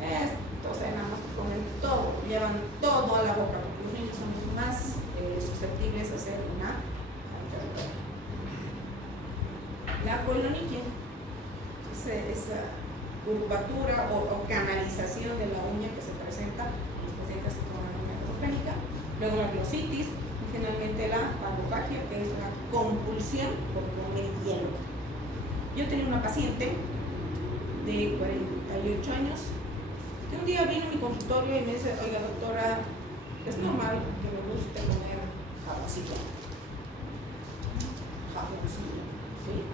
Estos enanos comen todo, llevan todo a la boca, porque los niños son los más susceptibles a hacer una enfermedad. La coiloniquia, esa curvatura o canalización de la uña que se presenta en los pacientes con anemia ferropénica. Luego la glositis, y finalmente la panofagia, que es la compulsión por comer hielo. Yo tenía una paciente de 48 años que un día vino a mi consultorio y me dice: oiga, doctora, es normal que me guste comer jamoncillo. Jamoncillo, ¿sí?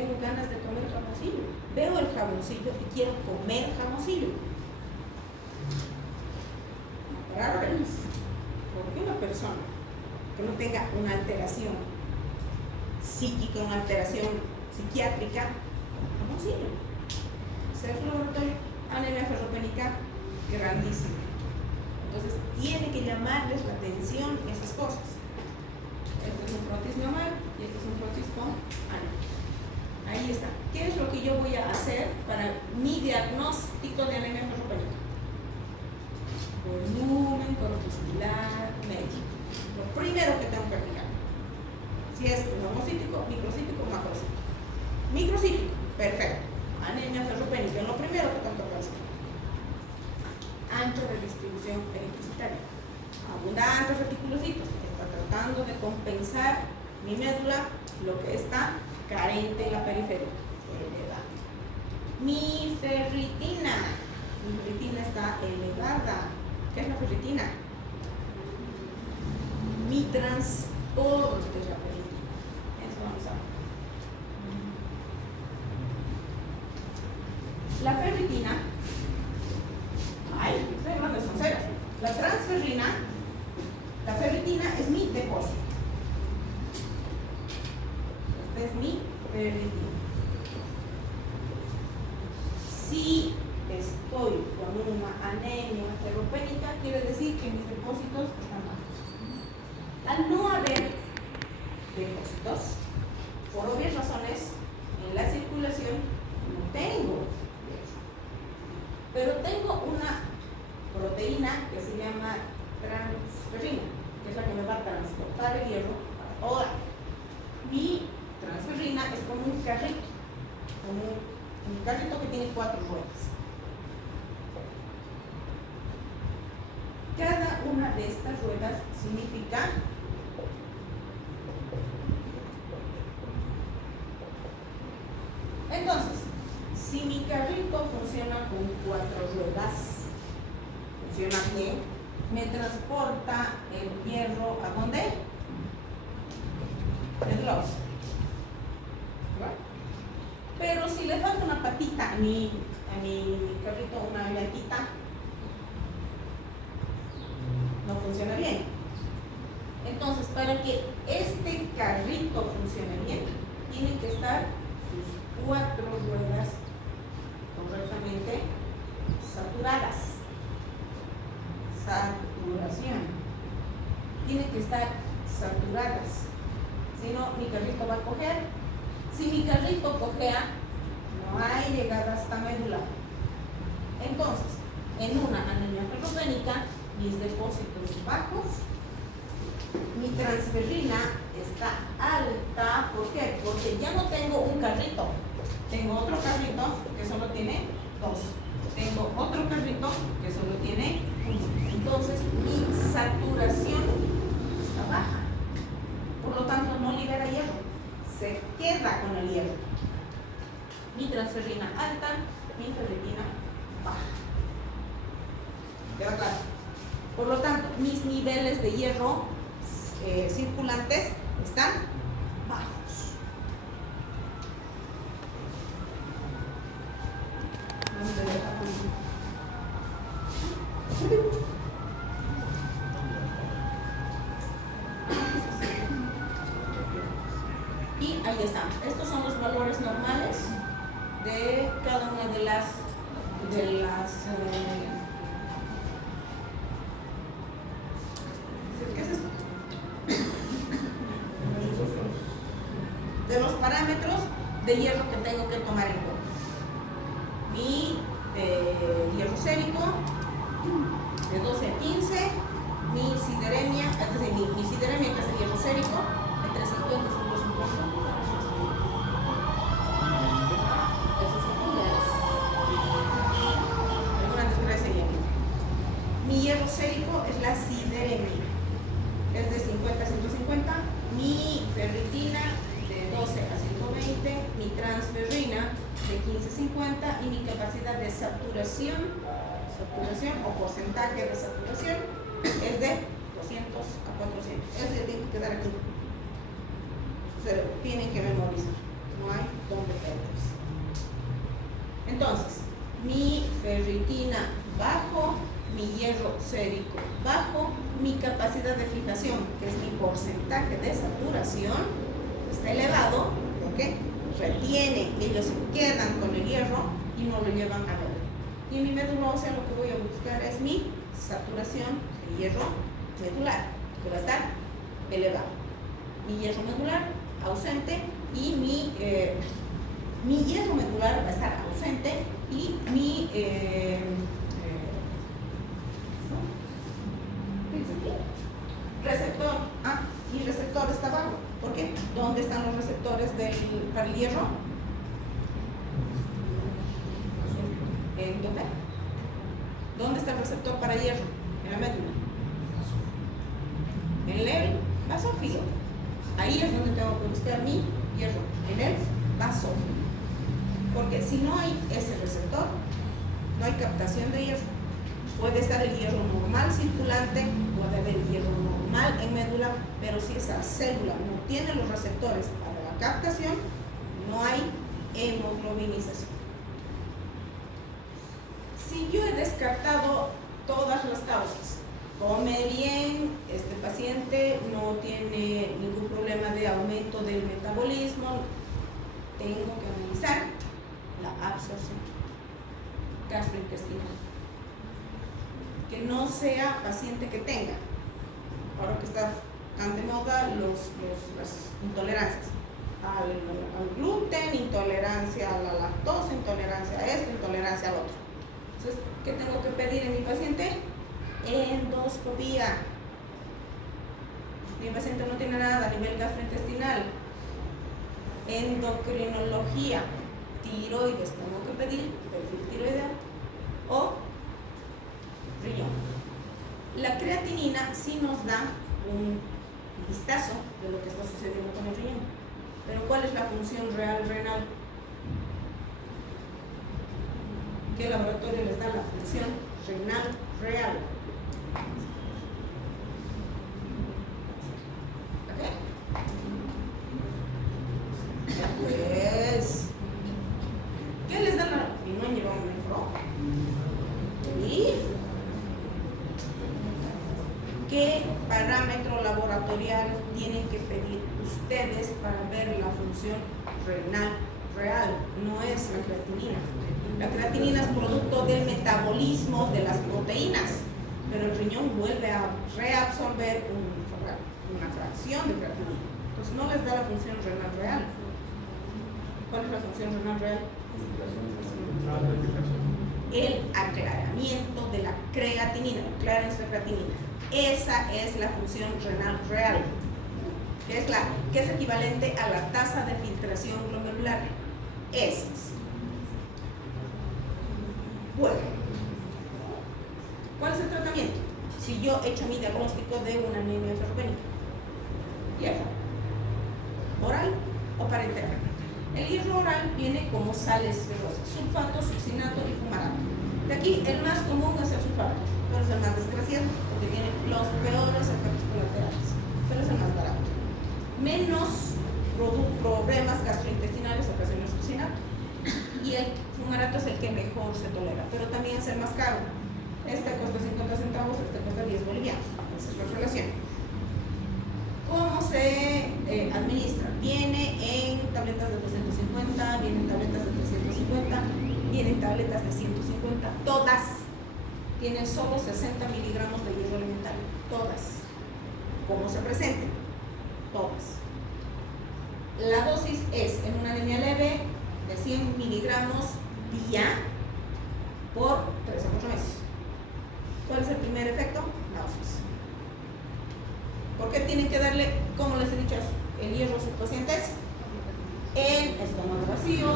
tengo ganas de comer jamoncillo. Veo el jamoncillo y quiero comer jamoncillo. Para raíz. Porque una persona que no tenga una alteración psíquica, una alteración psiquiátrica, jamoncillo. Ser laboratorio, anemia ferropénica grandísima. Entonces tiene que llamarles la atención esas cosas. Este es un frotis normal y este es un frotis con anemia. Ahí está. ¿Qué es lo que yo voy a hacer para mi diagnóstico de anemia ferropénica? Volumen corpuscular medio. Lo primero que tengo que aplicar. Si es monocítico, microcítico, macrocítico. Microcítico, perfecto. Anemia ferropénica, lo primero que tengo que hacer. Ancho de distribución eritrocitaria. Abundantes reticulocitos. Está tratando de compensar mi médula lo que está carente en la periferia. Elevada. Mi ferritina. Mi ferritina está elevada. ¿Qué es la ferritina? Mi transporte es la ferritina. Eso vamos a ver. La ferritina, estoy hablando de sonceras. La transferrina, la ferritina es mi depósito. Esta es mi ferritina. Si estoy con una anemia ferropénica, quiere decir que mis depósitos están bajos. Al no haber depósitos, por obvias razones, en la circulación no tengo hierro. Pero tengo una proteína que se llama transferrina, que es la que me va a transportar el hierro para toda. Mi transferrina es como un carrito, un carrito que tiene 4 ruedas. Cada una de estas ruedas significa entonces, si mi carrito funciona con 4 ruedas, funciona bien, me transporta el hierro ¿a dónde? El gloss. Pero si le falta una patita a mi carrito, una llantita, no funciona bien. Entonces, para que este carrito funcione bien, tienen que estar sus 4 ruedas correctamente saturadas. Saturación. Tienen que estar saturadas. Si no, mi carrito va a coger. Si mi carrito cojea, no hay llegada hasta médula. Entonces, en una anemia ferropénica, mis depósitos bajos, mi transferrina está alta. ¿Por qué? Porque ya no tengo un carrito, tengo otro carrito que solo tiene 2, tengo otro carrito que solo tiene 1. Entonces mi saturación está baja, por lo tanto no libera hierro, se queda con el hierro. Mi transferrina alta, mi ferritina baja. ¿Queda claro? Por lo tanto, mis niveles de hierro circulantes están bajos. Y ahí están. Estos son los valores normales de cada una de las ¿qué es esto? De los parámetros de hierro que tengo que tomar en cuenta. Mi hierro sérico de 12 a 15, mi sideremia, es decir, mi sideremia que es el hierro sérico, entre 50 y 150. Mi hierro sérico es la sideremia, es de 50 a 150, mi ferritina de 12 a 120, mi transferrina de 15 a 50 y mi capacidad de saturación o porcentaje de saturación es de 200 a 400. Eso ya tiene que quedar aquí. Tienen que memorizar, no hay donde sérico bajo, mi capacidad de fijación, que es mi porcentaje de saturación, está elevado, porque retiene, ellos se quedan con el hierro y no lo llevan a médula. Y en mi médula ósea lo que voy a buscar es mi saturación de hierro medular, que va a estar elevado. Mi hierro medular ausente y mi hierro medular va a estar ausente y mi receptor, mi receptor está abajo. ¿Por qué? ¿Dónde están los receptores para el hierro? ¿En dónde? ¿Dónde está el receptor para hierro? En la médula. En el basófilo. Ahí es donde tengo que buscar mi hierro, en el basófilo. Porque si no hay ese receptor, no hay captación de hierro. Puede estar el hierro normal circulante, puede haber hierro normal en médula, pero si esa célula no tiene los receptores para la captación, no hay hemoglobinización. Si yo he descartado todas las causas, come bien, este paciente no tiene ningún problema de aumento del metabolismo, tengo que analizar la absorción gastrointestinal. Que no sea paciente que tenga, ahora que está tan de moda, las intolerancias al gluten, intolerancia a la lactosa, intolerancia a esto, intolerancia al otro. Entonces, ¿qué tengo que pedir en mi paciente? Endoscopía. Mi paciente no tiene nada a nivel gastrointestinal. Endocrinología, tiroides, tengo que pedir perfil tiroideo o riñón. La creatinina sí nos da un vistazo de lo que está sucediendo con el riñón. Pero ¿cuál es la función real renal? ¿Qué laboratorio les da la función renal real? Pues, ¿qué les da la riñón? ¿Y qué parámetro laboratorial tienen que pedir ustedes para ver la función renal real? No es la creatinina. La creatinina es producto del metabolismo de las proteínas, pero el riñón vuelve a reabsorber una fracción de creatinina. Entonces no les da la función renal real. ¿Cuál es la función renal real? El aclaramiento de la creatinina, aclaren la creatinina. Esa es la función renal real, que es equivalente a la tasa de filtración glomerular. Esa es. Bueno, ¿cuál es el tratamiento? Si yo he hecho mi diagnóstico de una anemia ferropénica, hierro oral o parenteral. El hierro oral viene como sales ferrosas, sulfato, succinato y fumarato. De aquí el más común es el sulfato, pero es el más desgraciado porque tiene los peores efectos colaterales, pero es el más barato. Menos problemas gastrointestinales ocasiona el succinato. Y el fumarato es el que mejor se tolera, pero también es el más caro. Este cuesta 50 centavos, este cuesta 10 bolivianos. Esa es la relación. ¿Cómo se administra? Viene en tabletas de 250, vienen tabletas de 350, vienen tabletas de 150. Todas tienen solo 60 miligramos de hierro alimentario. Todas. ¿Cómo se presenten? Todas. La dosis es en una anemia leve de 100 miligramos día por 3 a 4 meses. ¿Cuál es el primer efecto? Náuseas. ¿Por qué tienen que darle, como les he dicho, el hierro a sus pacientes? En estómago vacío,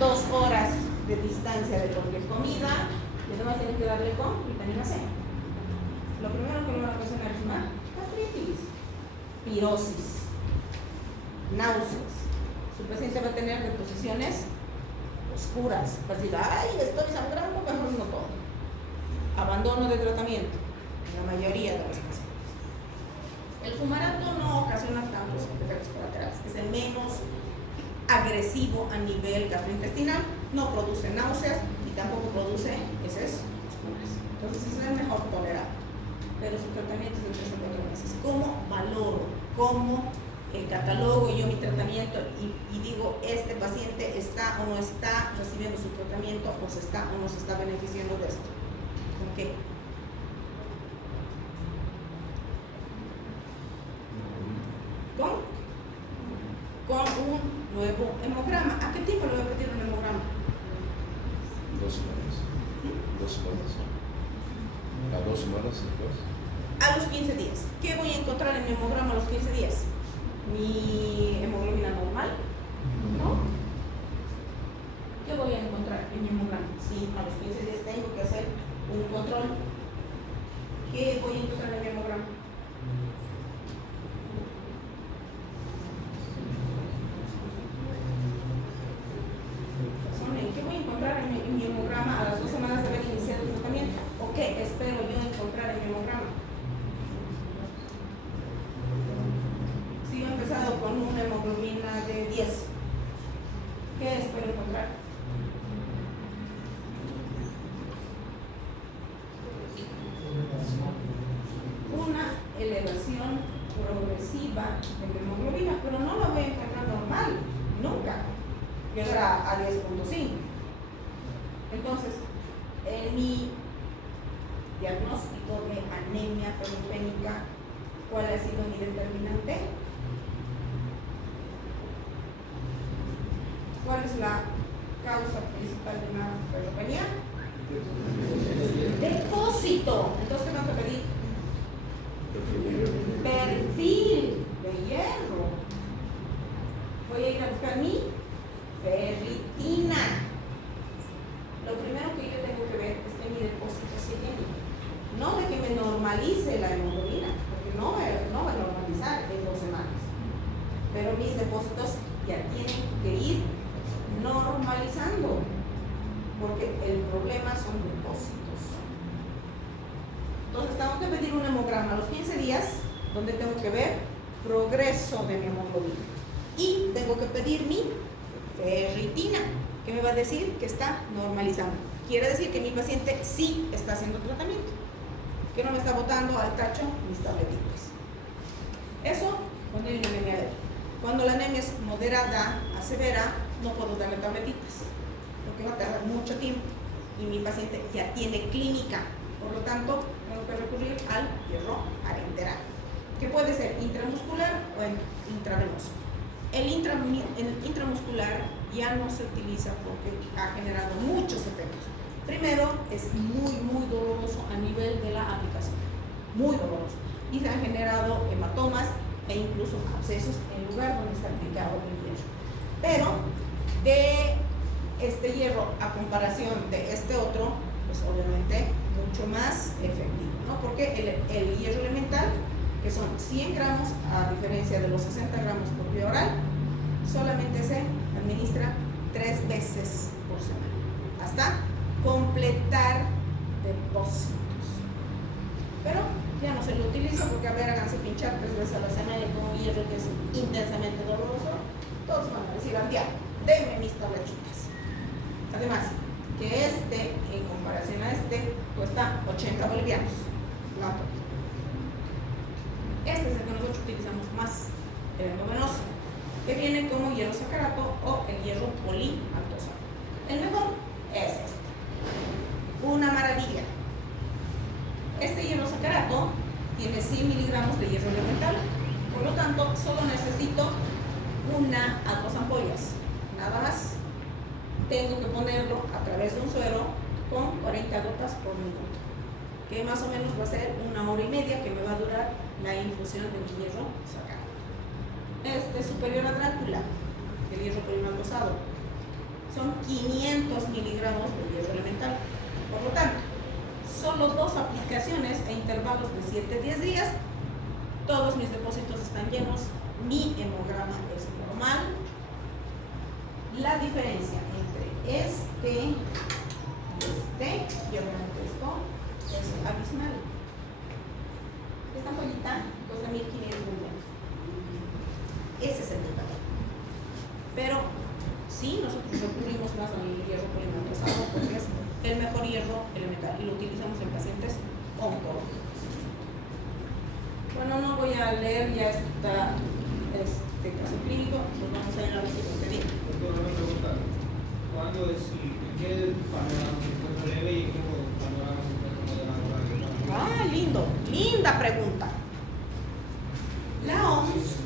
2 horas de distancia de cualquier comida, y además tienen que darle con vitamina C. Lo primero que le van a ocasionar es una gastritis, pirosis, náuseas. Su paciente va a tener deposiciones oscuras, va a decir, ay, estoy sangrando, mejor no todo. Abandono de tratamiento, en la mayoría de los pacientes. El fumarato no ocasiona tantos efectos colaterales, es el menos agresivo a nivel gastrointestinal, no produce náuseas y tampoco produce heces oscuras. Entonces es el mejor tolerado. pero su tratamiento es de 3 a 4 meses. ¿Cómo valoro? ¿Cómo catalogo yo mi tratamiento y digo, este paciente está o no está recibiendo su tratamiento, o se está o no se está beneficiando de esto? ¿Con qué? Con un nuevo hemograma. ¿A qué tiempo le voy a pedir un hemograma? 2 semanas. 2 semanas. ¿A 2 semanas después? A los 15 días. ¿Qué voy a encontrar en mi hemograma a los 15 días? ¿Mi hemoglobina normal? ¿No? ¿Qué voy a encontrar en mi hemograma? Sí, a los 15 días tengo que hacer un control. ¿Qué voy a encontrar en mi hemograma? ¿Qué voy a encontrar en mi hemograma a las 2 semanas de haber iniciado el tratamiento? ¿O qué espero yo encontrar en mi hemograma? Si yo he empezado con una hemoglobina de 10, ¿qué espero encontrar? Una elevación progresiva de mi hemoglobina, pero no la voy a encontrar normal, nunca. Llegará a 10.5. Entonces, en mi diagnóstico de anemia ferropénica, ¿cuál ha sido mi determinante? ¿Cuál es la causa principal de una ferropenia? Depósito. Entonces, ¿qué tengo que pedir? Perfil de hierro. Voy a ir a buscar mi ferritina. Lo primero que yo tengo que ver es que mi depósito se llene. No de que me normalice la hemoglobina, porque no va a normalizar en 2 semanas. Pero mis depósitos ya tienen que ir normalizando, porque el problema son depósitos. Entonces tengo que pedir un hemograma a los 15 días, donde tengo que ver progreso de mi hemoglobina. Y tengo que pedir mi ferritina, que me va a decir que está normalizando. Quiere decir que mi paciente sí está haciendo tratamiento, que no me está botando al tacho mis tabletitas. Eso cuando hay una anemia leve. Cuando la anemia es moderada a severa, no puedo darle tabletitas, porque va a tardar mucho tiempo y mi paciente ya tiene clínica. Por lo tanto, tengo que recurrir al hierro parenteral, que puede ser intramuscular o intravenoso. El intramuscular ya no se utiliza porque ha generado muchos efectos. Primero, es muy doloroso a nivel de la aplicación, muy doloroso, y se han generado hematomas e incluso abscesos en el lugar donde está aplicado el hierro. Pero de este hierro a comparación de este otro, pues obviamente mucho más efectivo, ¿no? Porque el hierro elemental, que son 100 gramos a diferencia de los 60 gramos por vía oral, solamente se administra 3 veces por semana hasta completar depósitos. Pero ya no se lo utiliza porque, a ver, háganse pinchar 3 veces a la semana y con un hierro que es intensamente doloroso, todos van a decir al diablo, denme mis tabletitas. Además, que este, en comparación a este, cuesta 80 bolivianos la tableta. Este es el que nosotros utilizamos más, el endovenoso, que viene como hierro sacarato o el hierro polialdosa. El mejor es este. Una maravilla. Este hierro sacarato tiene 100 miligramos de hierro elemental, por lo tanto, solo necesito una a 2 ampollas, nada más. Tengo que ponerlo a través de un suero con 40 gotas por minuto, que más o menos va a ser 1 hora y media que me va a durar la infusión del hierro sacarato. Este es superior a Drácula, el hierro polimaltosado. Son 500 miligramos de hierro elemental. Por lo tanto, solo 2 aplicaciones a intervalos de 7-10 días, todos mis depósitos están llenos, mi hemograma es normal. La diferencia entre este y obviamente esto, es abismal. Esta ampollita cuesta 1.500 bolivianos. Ese es el total. Pero sí, nosotros recurrimos más al hierro polimaltosado porque es el mejor hierro elemental y lo utilizamos en pacientes oncológicos. Bueno, no voy a leer ya este caso clínico, pues vamos a ir a la siguiente día. Doctor, una pregunta. ¿Cuándo es en qué panorama se encuentra leve y en qué panorama se encuentra moderado? Lindo, linda pregunta. La OMS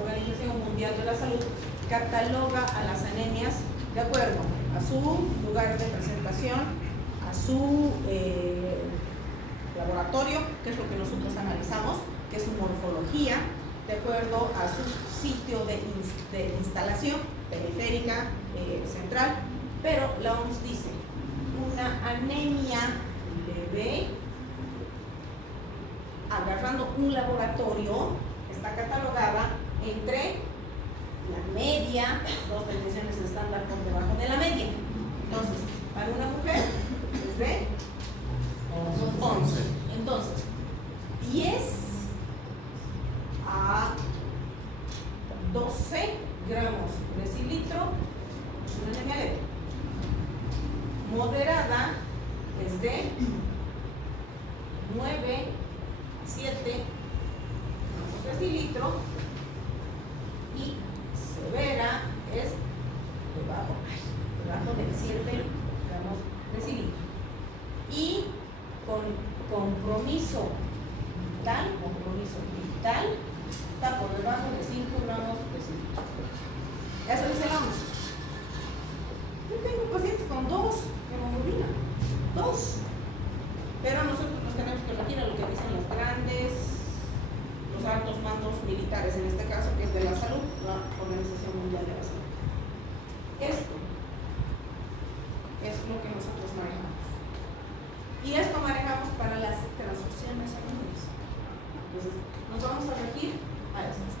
Organización Mundial de la Salud cataloga a las anemias de acuerdo a su lugar de presentación, a su laboratorio, que es lo que nosotros analizamos, que es su morfología, de acuerdo a su sitio de instalación periférica, central, pero la OMS dice una anemia leve, agarrando un laboratorio, está catalogada entre la media, dos deviaciones estándar por debajo de la media. Entonces, para una mujer es de 11. Entonces, 10 a 12 gramos por decilitro es una anemia leve. Moderada es de 9 a 7 gramos por decilitro y severa es debajo de 7 gramos por decilitro. Y con compromiso vital está por debajo de 5 gramos por decilitro. Eso dice la OMS. Yo tengo pacientes con 2 hemoglobina, 2. Pero nosotros nos tenemos que regir a lo que dicen los grandes, los altos mandos militares, en este caso, que es de la salud, la Organización Mundial de la Salud. Esto es lo que nosotros manejamos. Y esto manejamos para las transfusiones sanguíneas. Entonces, nos vamos a regir a estas.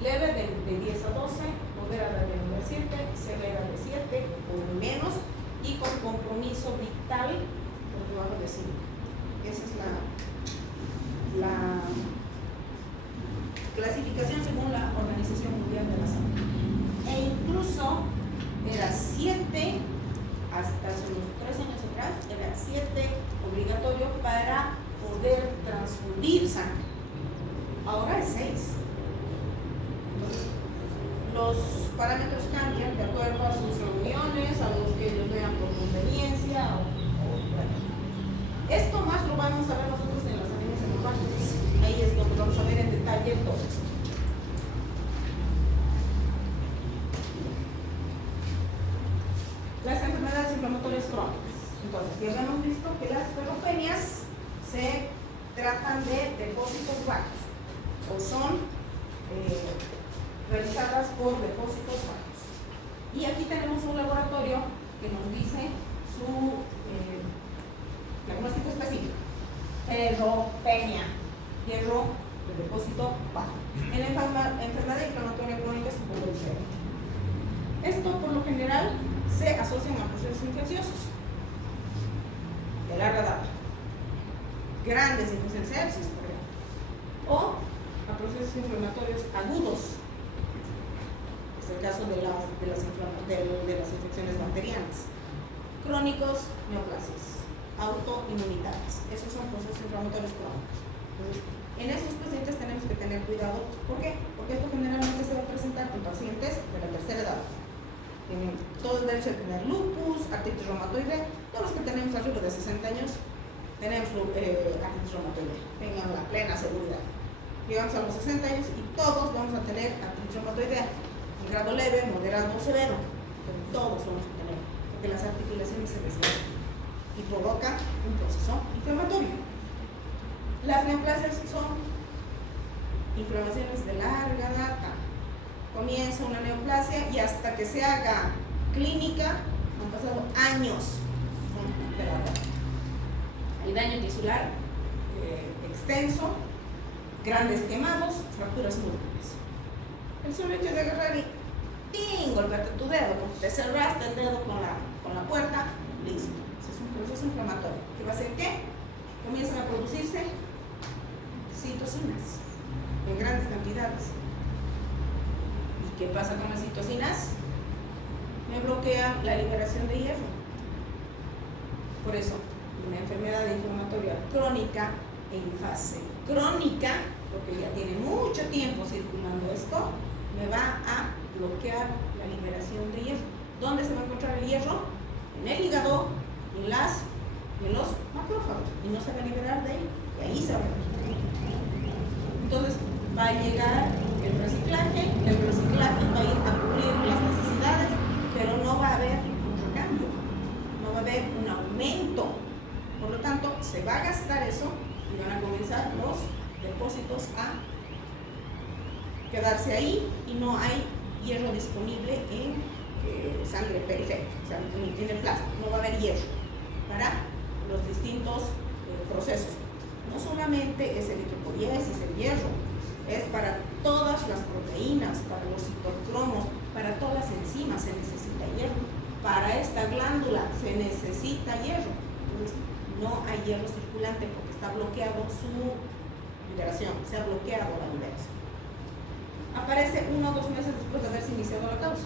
Leve de 10 a 12, moderada de 9 a 7, severa de 7 o menos y con compromiso vital por debajo de 5. Esa es la clasificación según la Organización Mundial de la Salud. E incluso era 7, hasta hace unos 3 años atrás, era 7 obligatorio para poder transfundir sangre. Ahora es 6. Entonces, los parámetros cambian de acuerdo a sus reuniones, a los que ellos vean por conveniencia. Bueno. Esto más lo vamos a ver nosotros en las anemias hemorrágicas. Ahí es donde vamos a ver en detalle todo esto. Las enfermedades inflamatorias crónicas. Entonces, ya habíamos visto que las ferropenias se tratan de depósitos bajos o son realizadas por depósitos bajos. Y aquí tenemos un laboratorio que nos dice su diagnóstico específico. Ferropenia, hierro de depósito bajo. En la enfermedad inflamatoria crónica es un poco diferente. Esto por lo general se asocian a procesos infecciosos de larga data, grandes infecciones sepsis, por ejemplo, o a procesos inflamatorios agudos. Es el caso de las infecciones bacterianas. Crónicos, neoplasias, autoinmunitarias. Esos son procesos inflamatorios crónicos. Entonces, en estos pacientes tenemos que tener cuidado. ¿Por qué? Porque esto generalmente se va a presentar en pacientes de la tercera edad. Tienen todo el derecho de tener lupus, artritis reumatoide. Todos los que tenemos arriba de 60 años tenemos artritis reumatoide. Tengan la plena seguridad. Llegamos a los 60 años y todos vamos a tener artritis reumatoidea. En grado leve, moderado o severo. Pero todos vamos a tener. Porque las articulaciones se desgastan y provocan un proceso inflamatorio. Las neoplasias son inflamaciones de larga data. Comienza una neoplasia y hasta que se haga clínica han pasado años de la data. Hay daño tisular extenso, grandes quemados, fracturas múltiples. El solo hecho de agarrar y ¡ting! Golpearte tu dedo, porque te cerraste el dedo con la puerta, listo. Ese es un proceso inflamatorio. ¿Qué va a hacer qué? Comienzan a producirse citocinas en grandes cantidades. ¿Y qué pasa con las citocinas? Me bloquean la liberación de hierro. Por eso, una enfermedad inflamatoria crónica en fase crónica, porque ya tiene mucho tiempo circulando esto, me va a bloquear la liberación de hierro. ¿Dónde se va a encontrar el hierro? En el hígado, en los macrófagos, y no se va a liberar de ahí, y ahí se va a ver. Entonces va a llegar el reciclaje va a ir a cubrir las necesidades, pero no va a haber un recambio, no va a haber un aumento. Por lo tanto, se va a gastar eso y van a comenzar los depósitos a quedarse ahí y no hay hierro disponible en sangre periférica, o sea, en el plasma, no va a haber hierro para los distintos procesos. No solamente es el eritropoiesis, el hierro, es para todas las proteínas, para los citocromos, para todas las enzimas se necesita hierro. Para esta glándula se necesita hierro. Entonces, no hay hierro circulante porque está bloqueado su liberación, se ha bloqueado la liberación. Aparece 1 o 2 meses después de haberse iniciado la causa.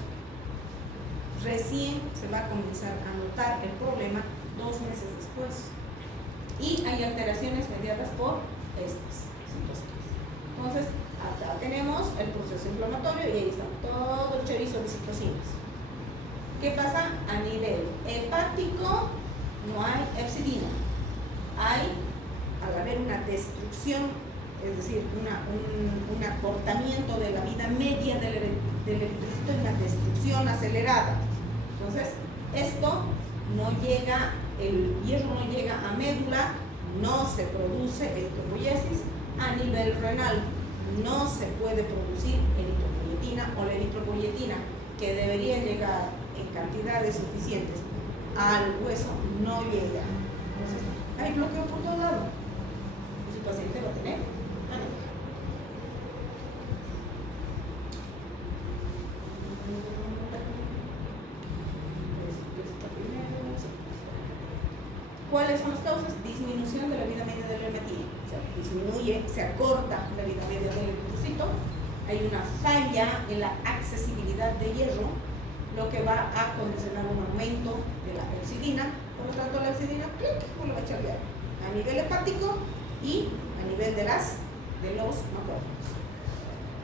Recién se va a comenzar a notar el problema 2 meses después. Y hay alteraciones mediadas por estas situaciones. Entonces, acá tenemos el proceso inflamatorio y ahí está todo el chorizo de citocinas. ¿Qué pasa? A nivel hepático no hay hepcidina. Hay, al haber una destrucción, es decir, un acortamiento de la vida media del eritrocito, una destrucción acelerada. Entonces, esto no llega, el hierro no llega a médula, no se produce eritropoiesis. A nivel renal no se puede producir eritropoyetina o la eritropoyetina que debería llegar en cantidades suficientes al hueso no llega. Entonces, hay bloqueo por todo lado. Y su paciente va a tener anemia. ¿Cuáles son las causas? Disminución de la vida media del reumatismo. O sea, disminuye, se acorta la vida media del eritrocito. Hay una falla en la accesibilidad de hierro, lo que va a condicionar un aumento de la hepcidina. Por lo tanto, la hepcidina lo va a echar a nivel hepático y a nivel de los macrófagos.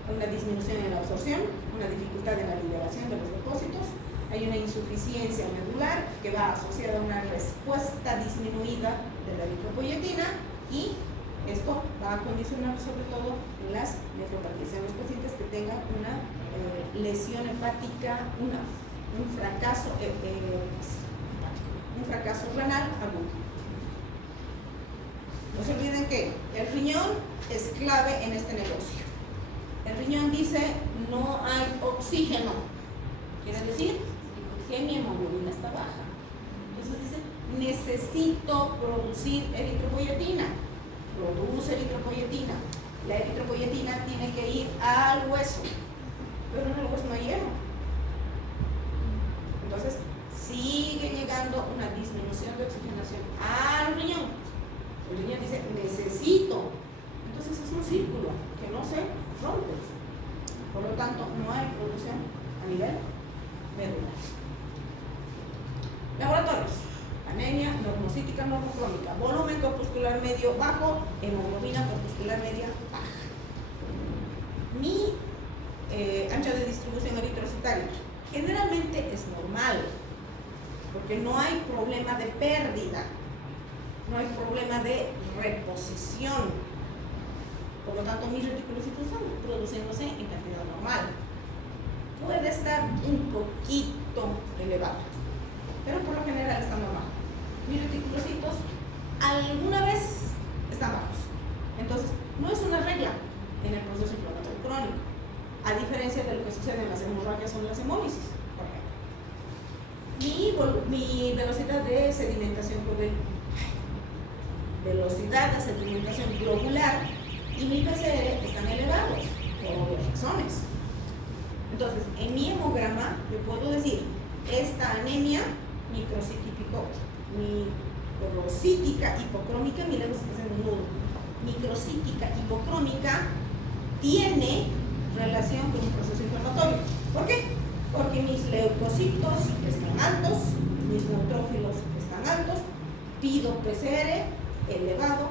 Una disminución en la absorción, una dificultad en la liberación de los depósitos. Hay una insuficiencia medular que va asociada a una respuesta disminuida de la eritropoyetina y esto va a condicionar sobre todo en las nefropatías, en los pacientes que tengan una lesión hepática, un fracaso renal agudo. No se olviden que el riñón es clave en este negocio. El riñón dice no hay oxígeno, quiere decir que mi hemoglobina está baja. Entonces dice, necesito producir eritropoyetina. Produce eritropoyetina. La eritropoyetina tiene que ir al hueso, pero en el hueso no hay hierro. Entonces, sigue llegando una disminución de oxigenación al riñón. El riñón dice, necesito. Entonces es un círculo que no se rompe. Por lo tanto, no hay producción a nivel medular. Laboratorios: anemia normocítica normocrónica, volumen corpuscular medio bajo, hemoglobina corpuscular media baja. Mi ancho de distribución eritrocitaria generalmente es normal, porque no hay problema de pérdida, no hay problema de reposición. Por lo tanto, mis reticulocitos están produciéndose en cantidad normal. Puede estar un poquito elevado, pero por lo general está normal. Mis reticulocitos alguna vez están bajos. Entonces, no es una regla en el proceso inflamatorio crónico, a diferencia de lo que sucede en las hemorragias o en las hemólisis, por ejemplo. Mi velocidad de sedimentación globular y mi PCR están elevados por obvias razones. Entonces, en mi hemograma yo puedo decir, esta anemia microcítica hipocrómica, miren, está haciendo un nudo, microcítica hipocrómica tiene relación con un proceso inflamatorio. ¿Por qué? Porque mis leucocitos están altos, mis neutrófilos están altos, pido PCR elevado,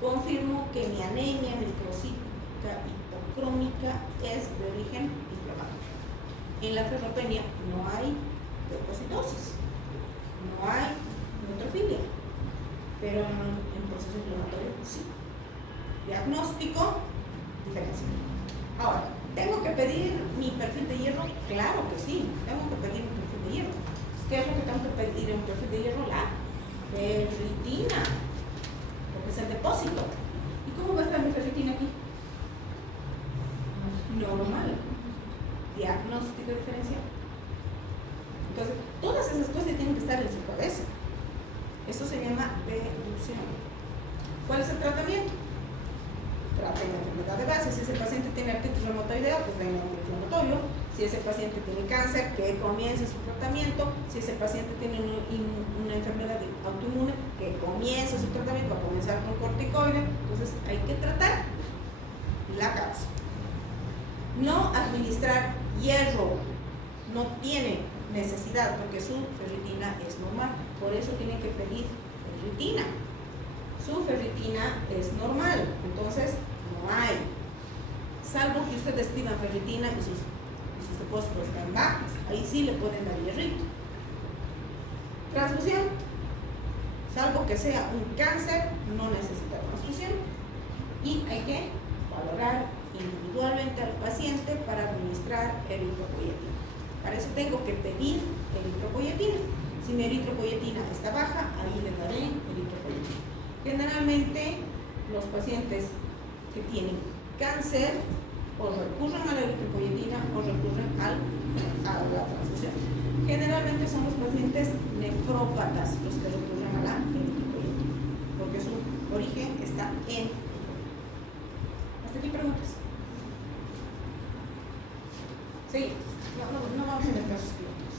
confirmo que mi anemia microcítica hipocrómica es de origen inflamatorio. En la ferropenia no hay leucocitosis, no hay neutrofilia, pero en proceso inflamatorio sí. Diagnóstico, diferencia. Ahora, ¿tengo que pedir mi perfil de hierro? Claro que sí, tengo que pedir mi perfil de hierro. ¿Qué es lo que tengo que pedir en un perfil de hierro? La ferritina, porque es el depósito. ¿Y cómo va a estar mi ferritina aquí? Normal. Diagnóstico diferencial. Entonces, todas esas cosas tienen que estar en su cabeza. Eso se llama deducción. ¿Cuál es el tratamiento? Traten la enfermedad de base. Si ese paciente tiene artritis reumatoidea, pues den antiinflamatorio. Si ese paciente tiene cáncer, que comience su tratamiento. Si ese paciente tiene una enfermedad autoinmune, que comience su tratamiento. Va a comenzar con corticoide. Entonces hay que tratar la causa. No administrar hierro. No tiene necesidad porque su ferritina es normal. Por eso tienen que pedir ferritina. Su ferritina es normal, entonces no hay. Salvo que ustedes pidan ferritina y sus depósitos están bajos. Ahí sí le pueden dar hierrito. Transfusión. Salvo que sea un cáncer, no necesita transfusión. Y hay que valorar individualmente al paciente para administrar eritropoyetina. Para eso tengo que pedir eritropoyetina. Si mi eritropoyetina está baja, ahí le daré eritropoyetina. Generalmente los pacientes que tienen cáncer o recurren a la eritropoyetina o recurren a la transfusión. Generalmente son los pacientes nefrópatas los que recurren a la eritropoyetina, porque su origen está en. ¿Hasta aquí preguntas? Sí, no vamos a ver casos clínicos.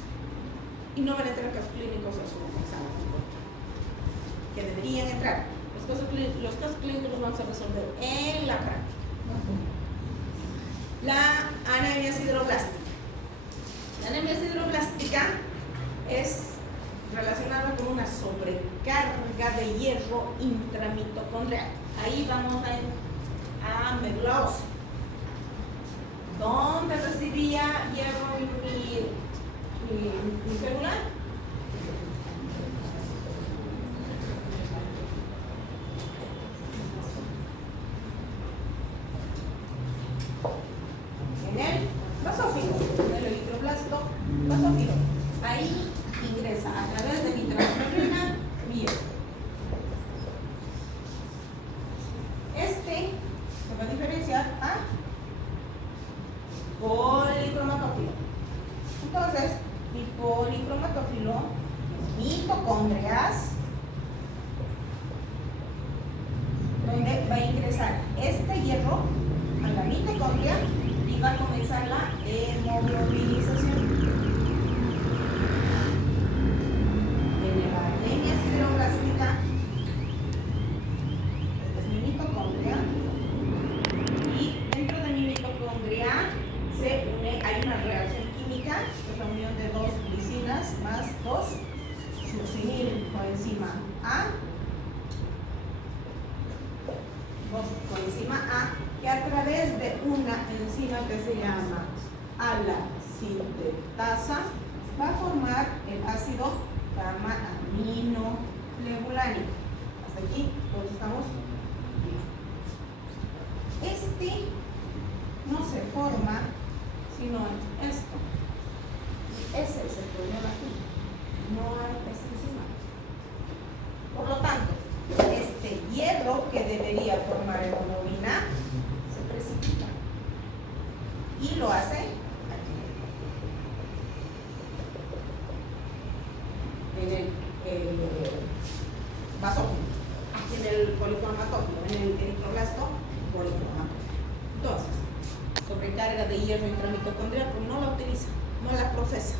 Y no van a entrar casos clínicos a su examen, que deberían entrar. Los casos clínicos los vamos a resolver en la práctica. La anemia sideroblástica. La anemia sideroblástica es relacionada con una sobrecarga de hierro intramitocondrial. Ahí vamos a médula ósea. ¿Dónde recibía hierro mi célula? En el basófilo, en el eritroblasto basófilo. Ahí ingresa a través de mi transferrina mi hierro. Este se va a diferenciar a policromatófilo. Entonces, mi policromatófilo, mitocondrias, donde va a ingresar este hierro a la mitocondria y va a comenzar la hemoglobinización. En la anemia sideroblástica, esta es mi mitocondria, y dentro de mi mitocondria hay una reacción química, que es la unión de dos glicinas más dos succinil coenzima A, coenzima A, que a través de una enzima que se llama ala-sintetasa va a formar el ácido gamma-aminolevulánico. Hasta aquí todos estamos bien. Este no se forma sino en esto. Ese es el problema aquí. No hay esta enzima. Por lo tanto, este hierro que debería formar hemoglobina se precipita y lo hace aquí en el basófilo, aquí en el policromatófilo, en el eritroblasto policromatófilo. Entonces, sobrecarga de hierro intramitocondrial, pues no la utiliza, no la procesa,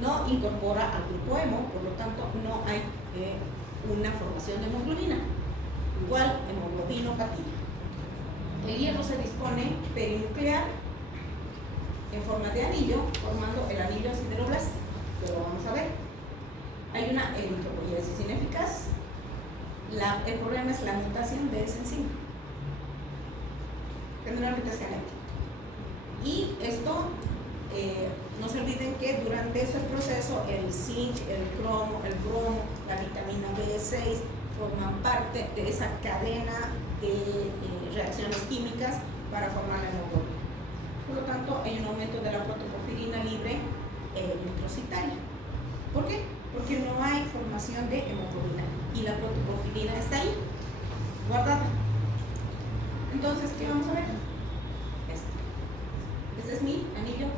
no incorpora al grupo hemo, por lo tanto no hay una formación de hemoglobina. Igual hemoglobinopatía. El hierro se dispone perinuclear en forma de anillo, formando el anillo sideroblástico, que lo vamos a ver. hay una eritropoyesis ineficaz. El problema es la mutación de esa enzima. Generalmente es genético. Y esto, no se olviden que durante ese proceso el zinc, el bromo, la vitamina B6 forman parte de esa cadena de reacciones químicas para formar la hemoglobina. Por lo tanto, hay un aumento de la protoporfirina libre eritrocitaria. ¿Por qué? Porque no hay formación de hemoglobina y la protoporfirina está ahí, guardada. Entonces, ¿qué vamos a ver? Este es mi anillo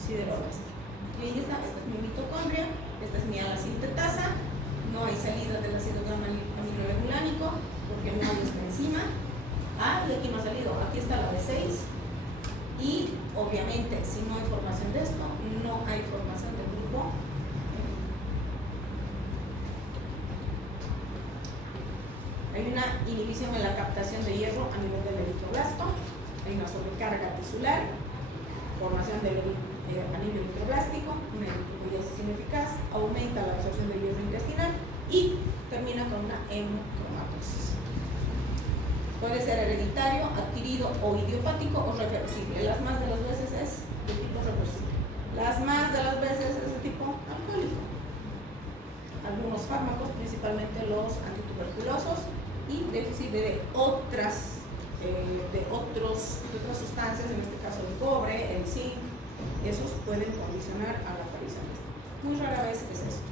sideroblástico. Y ahí está, esta es mi mitocondria, esta es mi ala sintetasa, no hay salida del ácido gamma aminoregulánico porque no hay esta enzima. Y aquí no ha salido, aquí está la B6. Y obviamente, si no hay formación de esto, no hay formación del grupo. Hay una inhibición en la captación de hierro a nivel del eritroblasto, hay una sobrecarga tisular, formación del anillo eritroblástico, una eritropoyesis ineficaz, aumenta la absorción de hierro intestinal y termina con una hemocromatosis. Puede ser hereditario, adquirido o idiopático o reversible. Las más de las veces es de tipo reversible. Las más de las veces es de tipo alcohólico. Algunos fármacos, principalmente los antituberculosos, y déficit de otras sustancias, en este caso el cobre, el zinc, esos pueden condicionar a la aparición de esto. Muy rara vez es esto.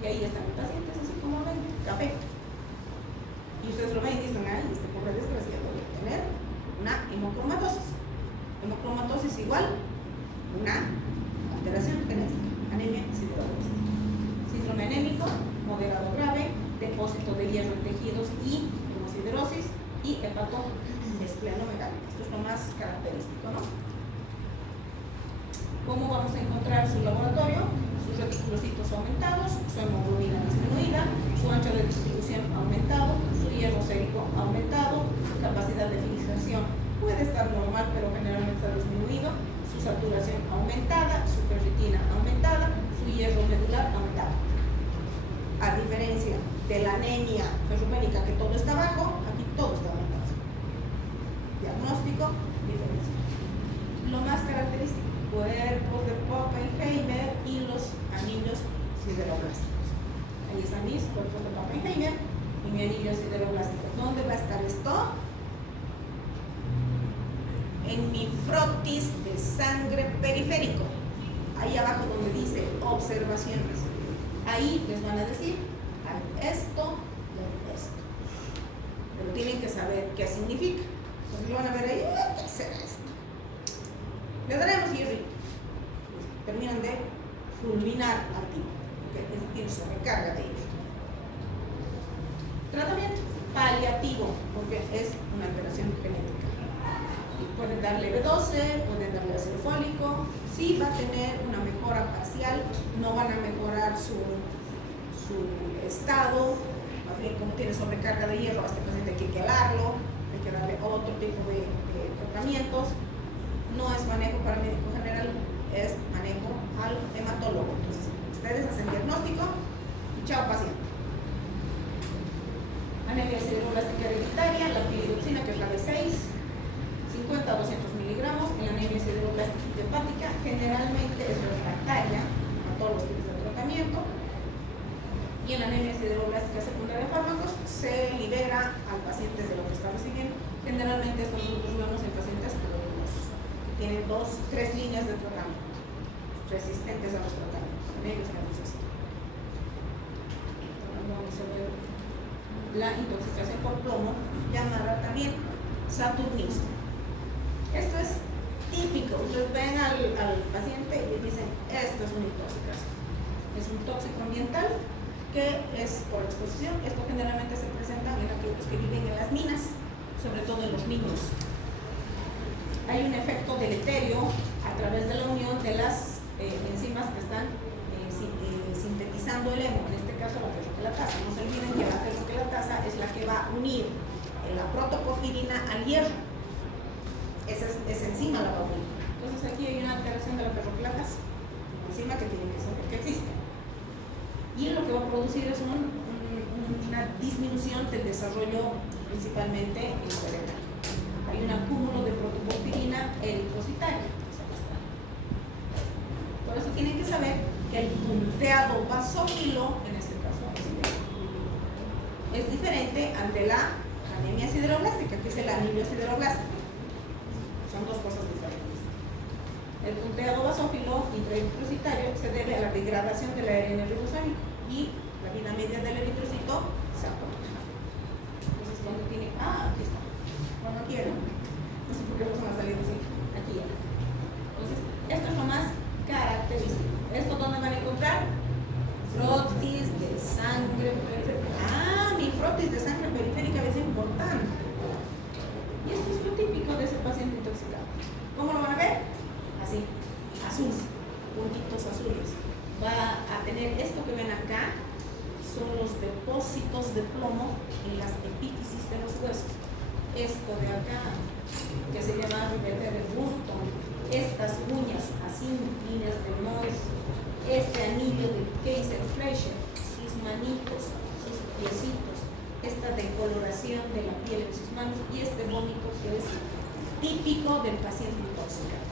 Y ahí están los pacientes, así como ven, café. Y ustedes lo ven y dicen, ay, este pobre desgraciado debe tener una hemocromatosis. Hemocromatosis igual una alteración genética, anemia sideroblástica. Síndrome anémico, moderado grave, depósito de hierro en tejidos y hemosiderosis y hepatoesplenomegalia. Esto es lo más característico, ¿no? ¿Cómo vamos a encontrar su laboratorio? Sus reticulocitos aumentados, su hemoglobina disminuida, su ancho de distribución aumentado, su hierro sérico aumentado, su capacidad de fijación puede estar normal, pero generalmente está disminuido, su saturación aumentada, su ferritina aumentada, su hierro medular aumentado. A diferencia de la anemia ferropénica, que todo está bajo, aquí todo está aumentado. Diagnóstico, diferencia. Lo más característico, cuerpos de Pappenheimer y los anillos sideroblásticos. Ahí están mis cuerpos de Pappenheimer y mi anillo sideroblástico. ¿Dónde va a estar esto? En mi frotis de sangre periférico. Ahí abajo donde dice observaciones. Ahí les van a decir, hay esto y hay esto. Pero tienen que saber qué significa. Entonces lo van a ver ahí, ¿qué será esto? Le daremos hierrito. Terminan de fulminar activo, porque tiene su recarga de hierro. Tratamiento paliativo, porque es una alteración genética. Y pueden darle B12, pueden darle ácido fólico. Sí va a tener una mejora parcial, no van a mejorar su estado. Más bien, como tiene sobrecarga de hierro, a este paciente hay que quelarlo, hay que darle otro tipo de tratamientos. No es manejo para médico general, es manejo al hematólogo. Entonces, ustedes hacen diagnóstico y chao paciente. Anemia sideroblástica hereditaria, la piridoxina, que es la B6, 50 a 200 miligramos. En la anemia sideroblástica idiopática generalmente es refractaria a todos los tipos de tratamiento. Y en la anemia sideroblástica secundaria de fármacos se libera al paciente de lo que está recibiendo. Generalmente esto nosotros vemos en pacientes tuberculosos. Tienen 2-3 líneas de tratamiento resistentes a los tratamientos. En ellos tenemos esto. Vamos a ver la intoxicación por plomo, llamada también saturnismo. Esto es típico. Ustedes ven al paciente y le dicen, esto es una intoxicación. Es un tóxico ambiental que es por exposición. Esto generalmente se presenta en aquellos que viven en las minas, sobre todo en los niños. Hay un efecto deleterio a través de la unión de las enzimas que están sintetizando el hemo, en este caso la ferroquelatasa. No se olviden que la ferroquelatasa es la que va a unir la protoporfirina al hierro. Esa enzima la va a unir. Entonces aquí hay una alteración de la ferroquelatasa, una enzima que tienen que saber que existe. y lo que va a producir es una disminución del desarrollo principalmente en cerebral. Hay un acúmulo de protoporfirina eritrocitaria. Por eso tienen que saber que el punteado basófilo, en este caso, es diferente al de la anemia sideroblástica, que es el anillo sideroblástico. Son dos cosas diferentes. El punteado basófilo intraeritrocitario se debe a la degradación del ARN ribosómico y la vida media del eritrocito se acorta. Entonces, cuando tiene. Aquí está. Bueno, aquí era. No sé por qué no se me ha salido así. Aquí era. Entonces, esto es lo más característico. ¿Esto dónde van a encontrar? Frotis de sangre periférica. Mi frotis de sangre periférica es importante. Y esto es lo típico de ese paciente intoxicado. ¿Cómo lo van a ver? Así, azul, puntitos azules. Va a tener esto que ven acá, son los depósitos de plomo en las epífisis de los huesos. Esto de acá, que se llama Riverdale Burton, estas uñas así, líneas de Morse, este anillo de Kaiser-Fleischer, sus manitos, sus piecitos, esta decoloración de la piel en sus manos y este vómito que es típico del paciente intoxicado.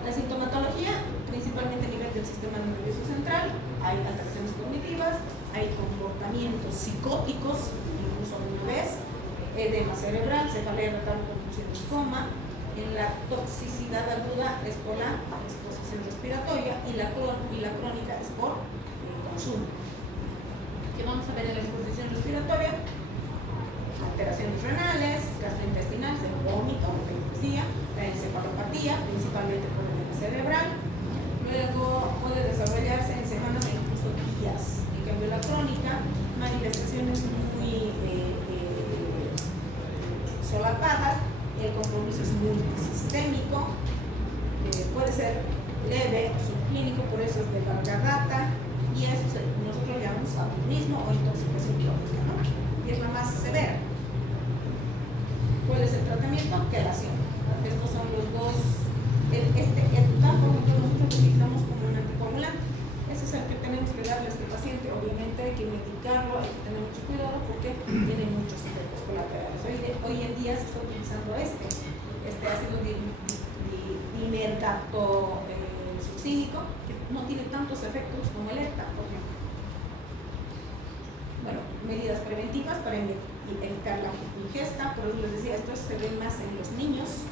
La sintomatología, principalmente a nivel del sistema nervioso central, hay alteraciones cognitivas, hay comportamientos psicóticos, incluso una vez, edema cerebral, cefalea, retardo, confusión y coma. En la toxicidad aguda es por la exposición respiratoria y la crónica es por el consumo. ¿Qué vamos a ver en la exposición respiratoria? Alteraciones renales, gastrointestinales, el vómito, lo que les decía, la encefalopatía, principalmente por edema cerebral. Luego puede desarrollarse en semanas e incluso días. En cambio, la crónica, manifestaciones muy solapadas, el compromiso es multisistémico, puede ser leve, subclínico, por eso es de larga data, y eso nosotros llamamos abunismo o intoxicación crónica, ¿no? Y es la más severa. ¿Cuál es el tratamiento? Quelación. Estos son los dos. El etapor que nosotros utilizamos como un anticoagulante. Ese es el que tenemos que darle a este paciente. Obviamente hay que medicarlo, hay que tener mucho cuidado porque tiene muchos efectos colaterales. Hoy en día se está utilizando este ácido dimergapto succínico, que no tiene tantos efectos como el ETA, por ejemplo. Bueno, medidas preventivas para evitar la ingesta, por eso les decía, esto se ve más en los niños.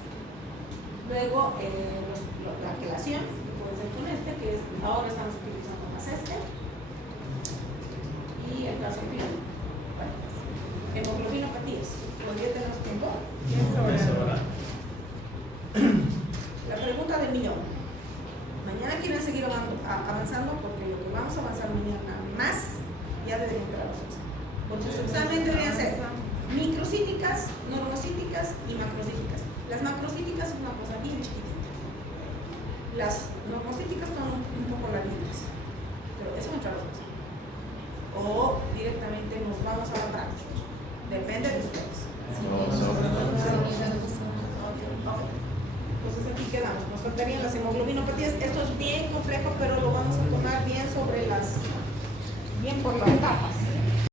Luego, la quelación, que puede ser con que es, ahora estamos utilizando más y el caso clínico. Bueno, hemoglobinopatías, ¿todavía tenemos tiempo? La pregunta del millón. Mañana quieren seguir avanzando porque lo que vamos a avanzar mañana más ya deben entrar los exámenes. Porque sus exámenes deberían ser microcíticas, normocíticas y macrocíticas. Las macrocíticas es una cosa bien chiquitita. Las normocíticas son un poco larguitas, pero eso entra los exámenes. O directamente nos vamos a la práctica. Depende de ustedes. Entonces aquí quedamos. Nos faltarían las hemoglobinopatías. Esto es bien complejo, pero lo vamos a tomar bien por las etapas.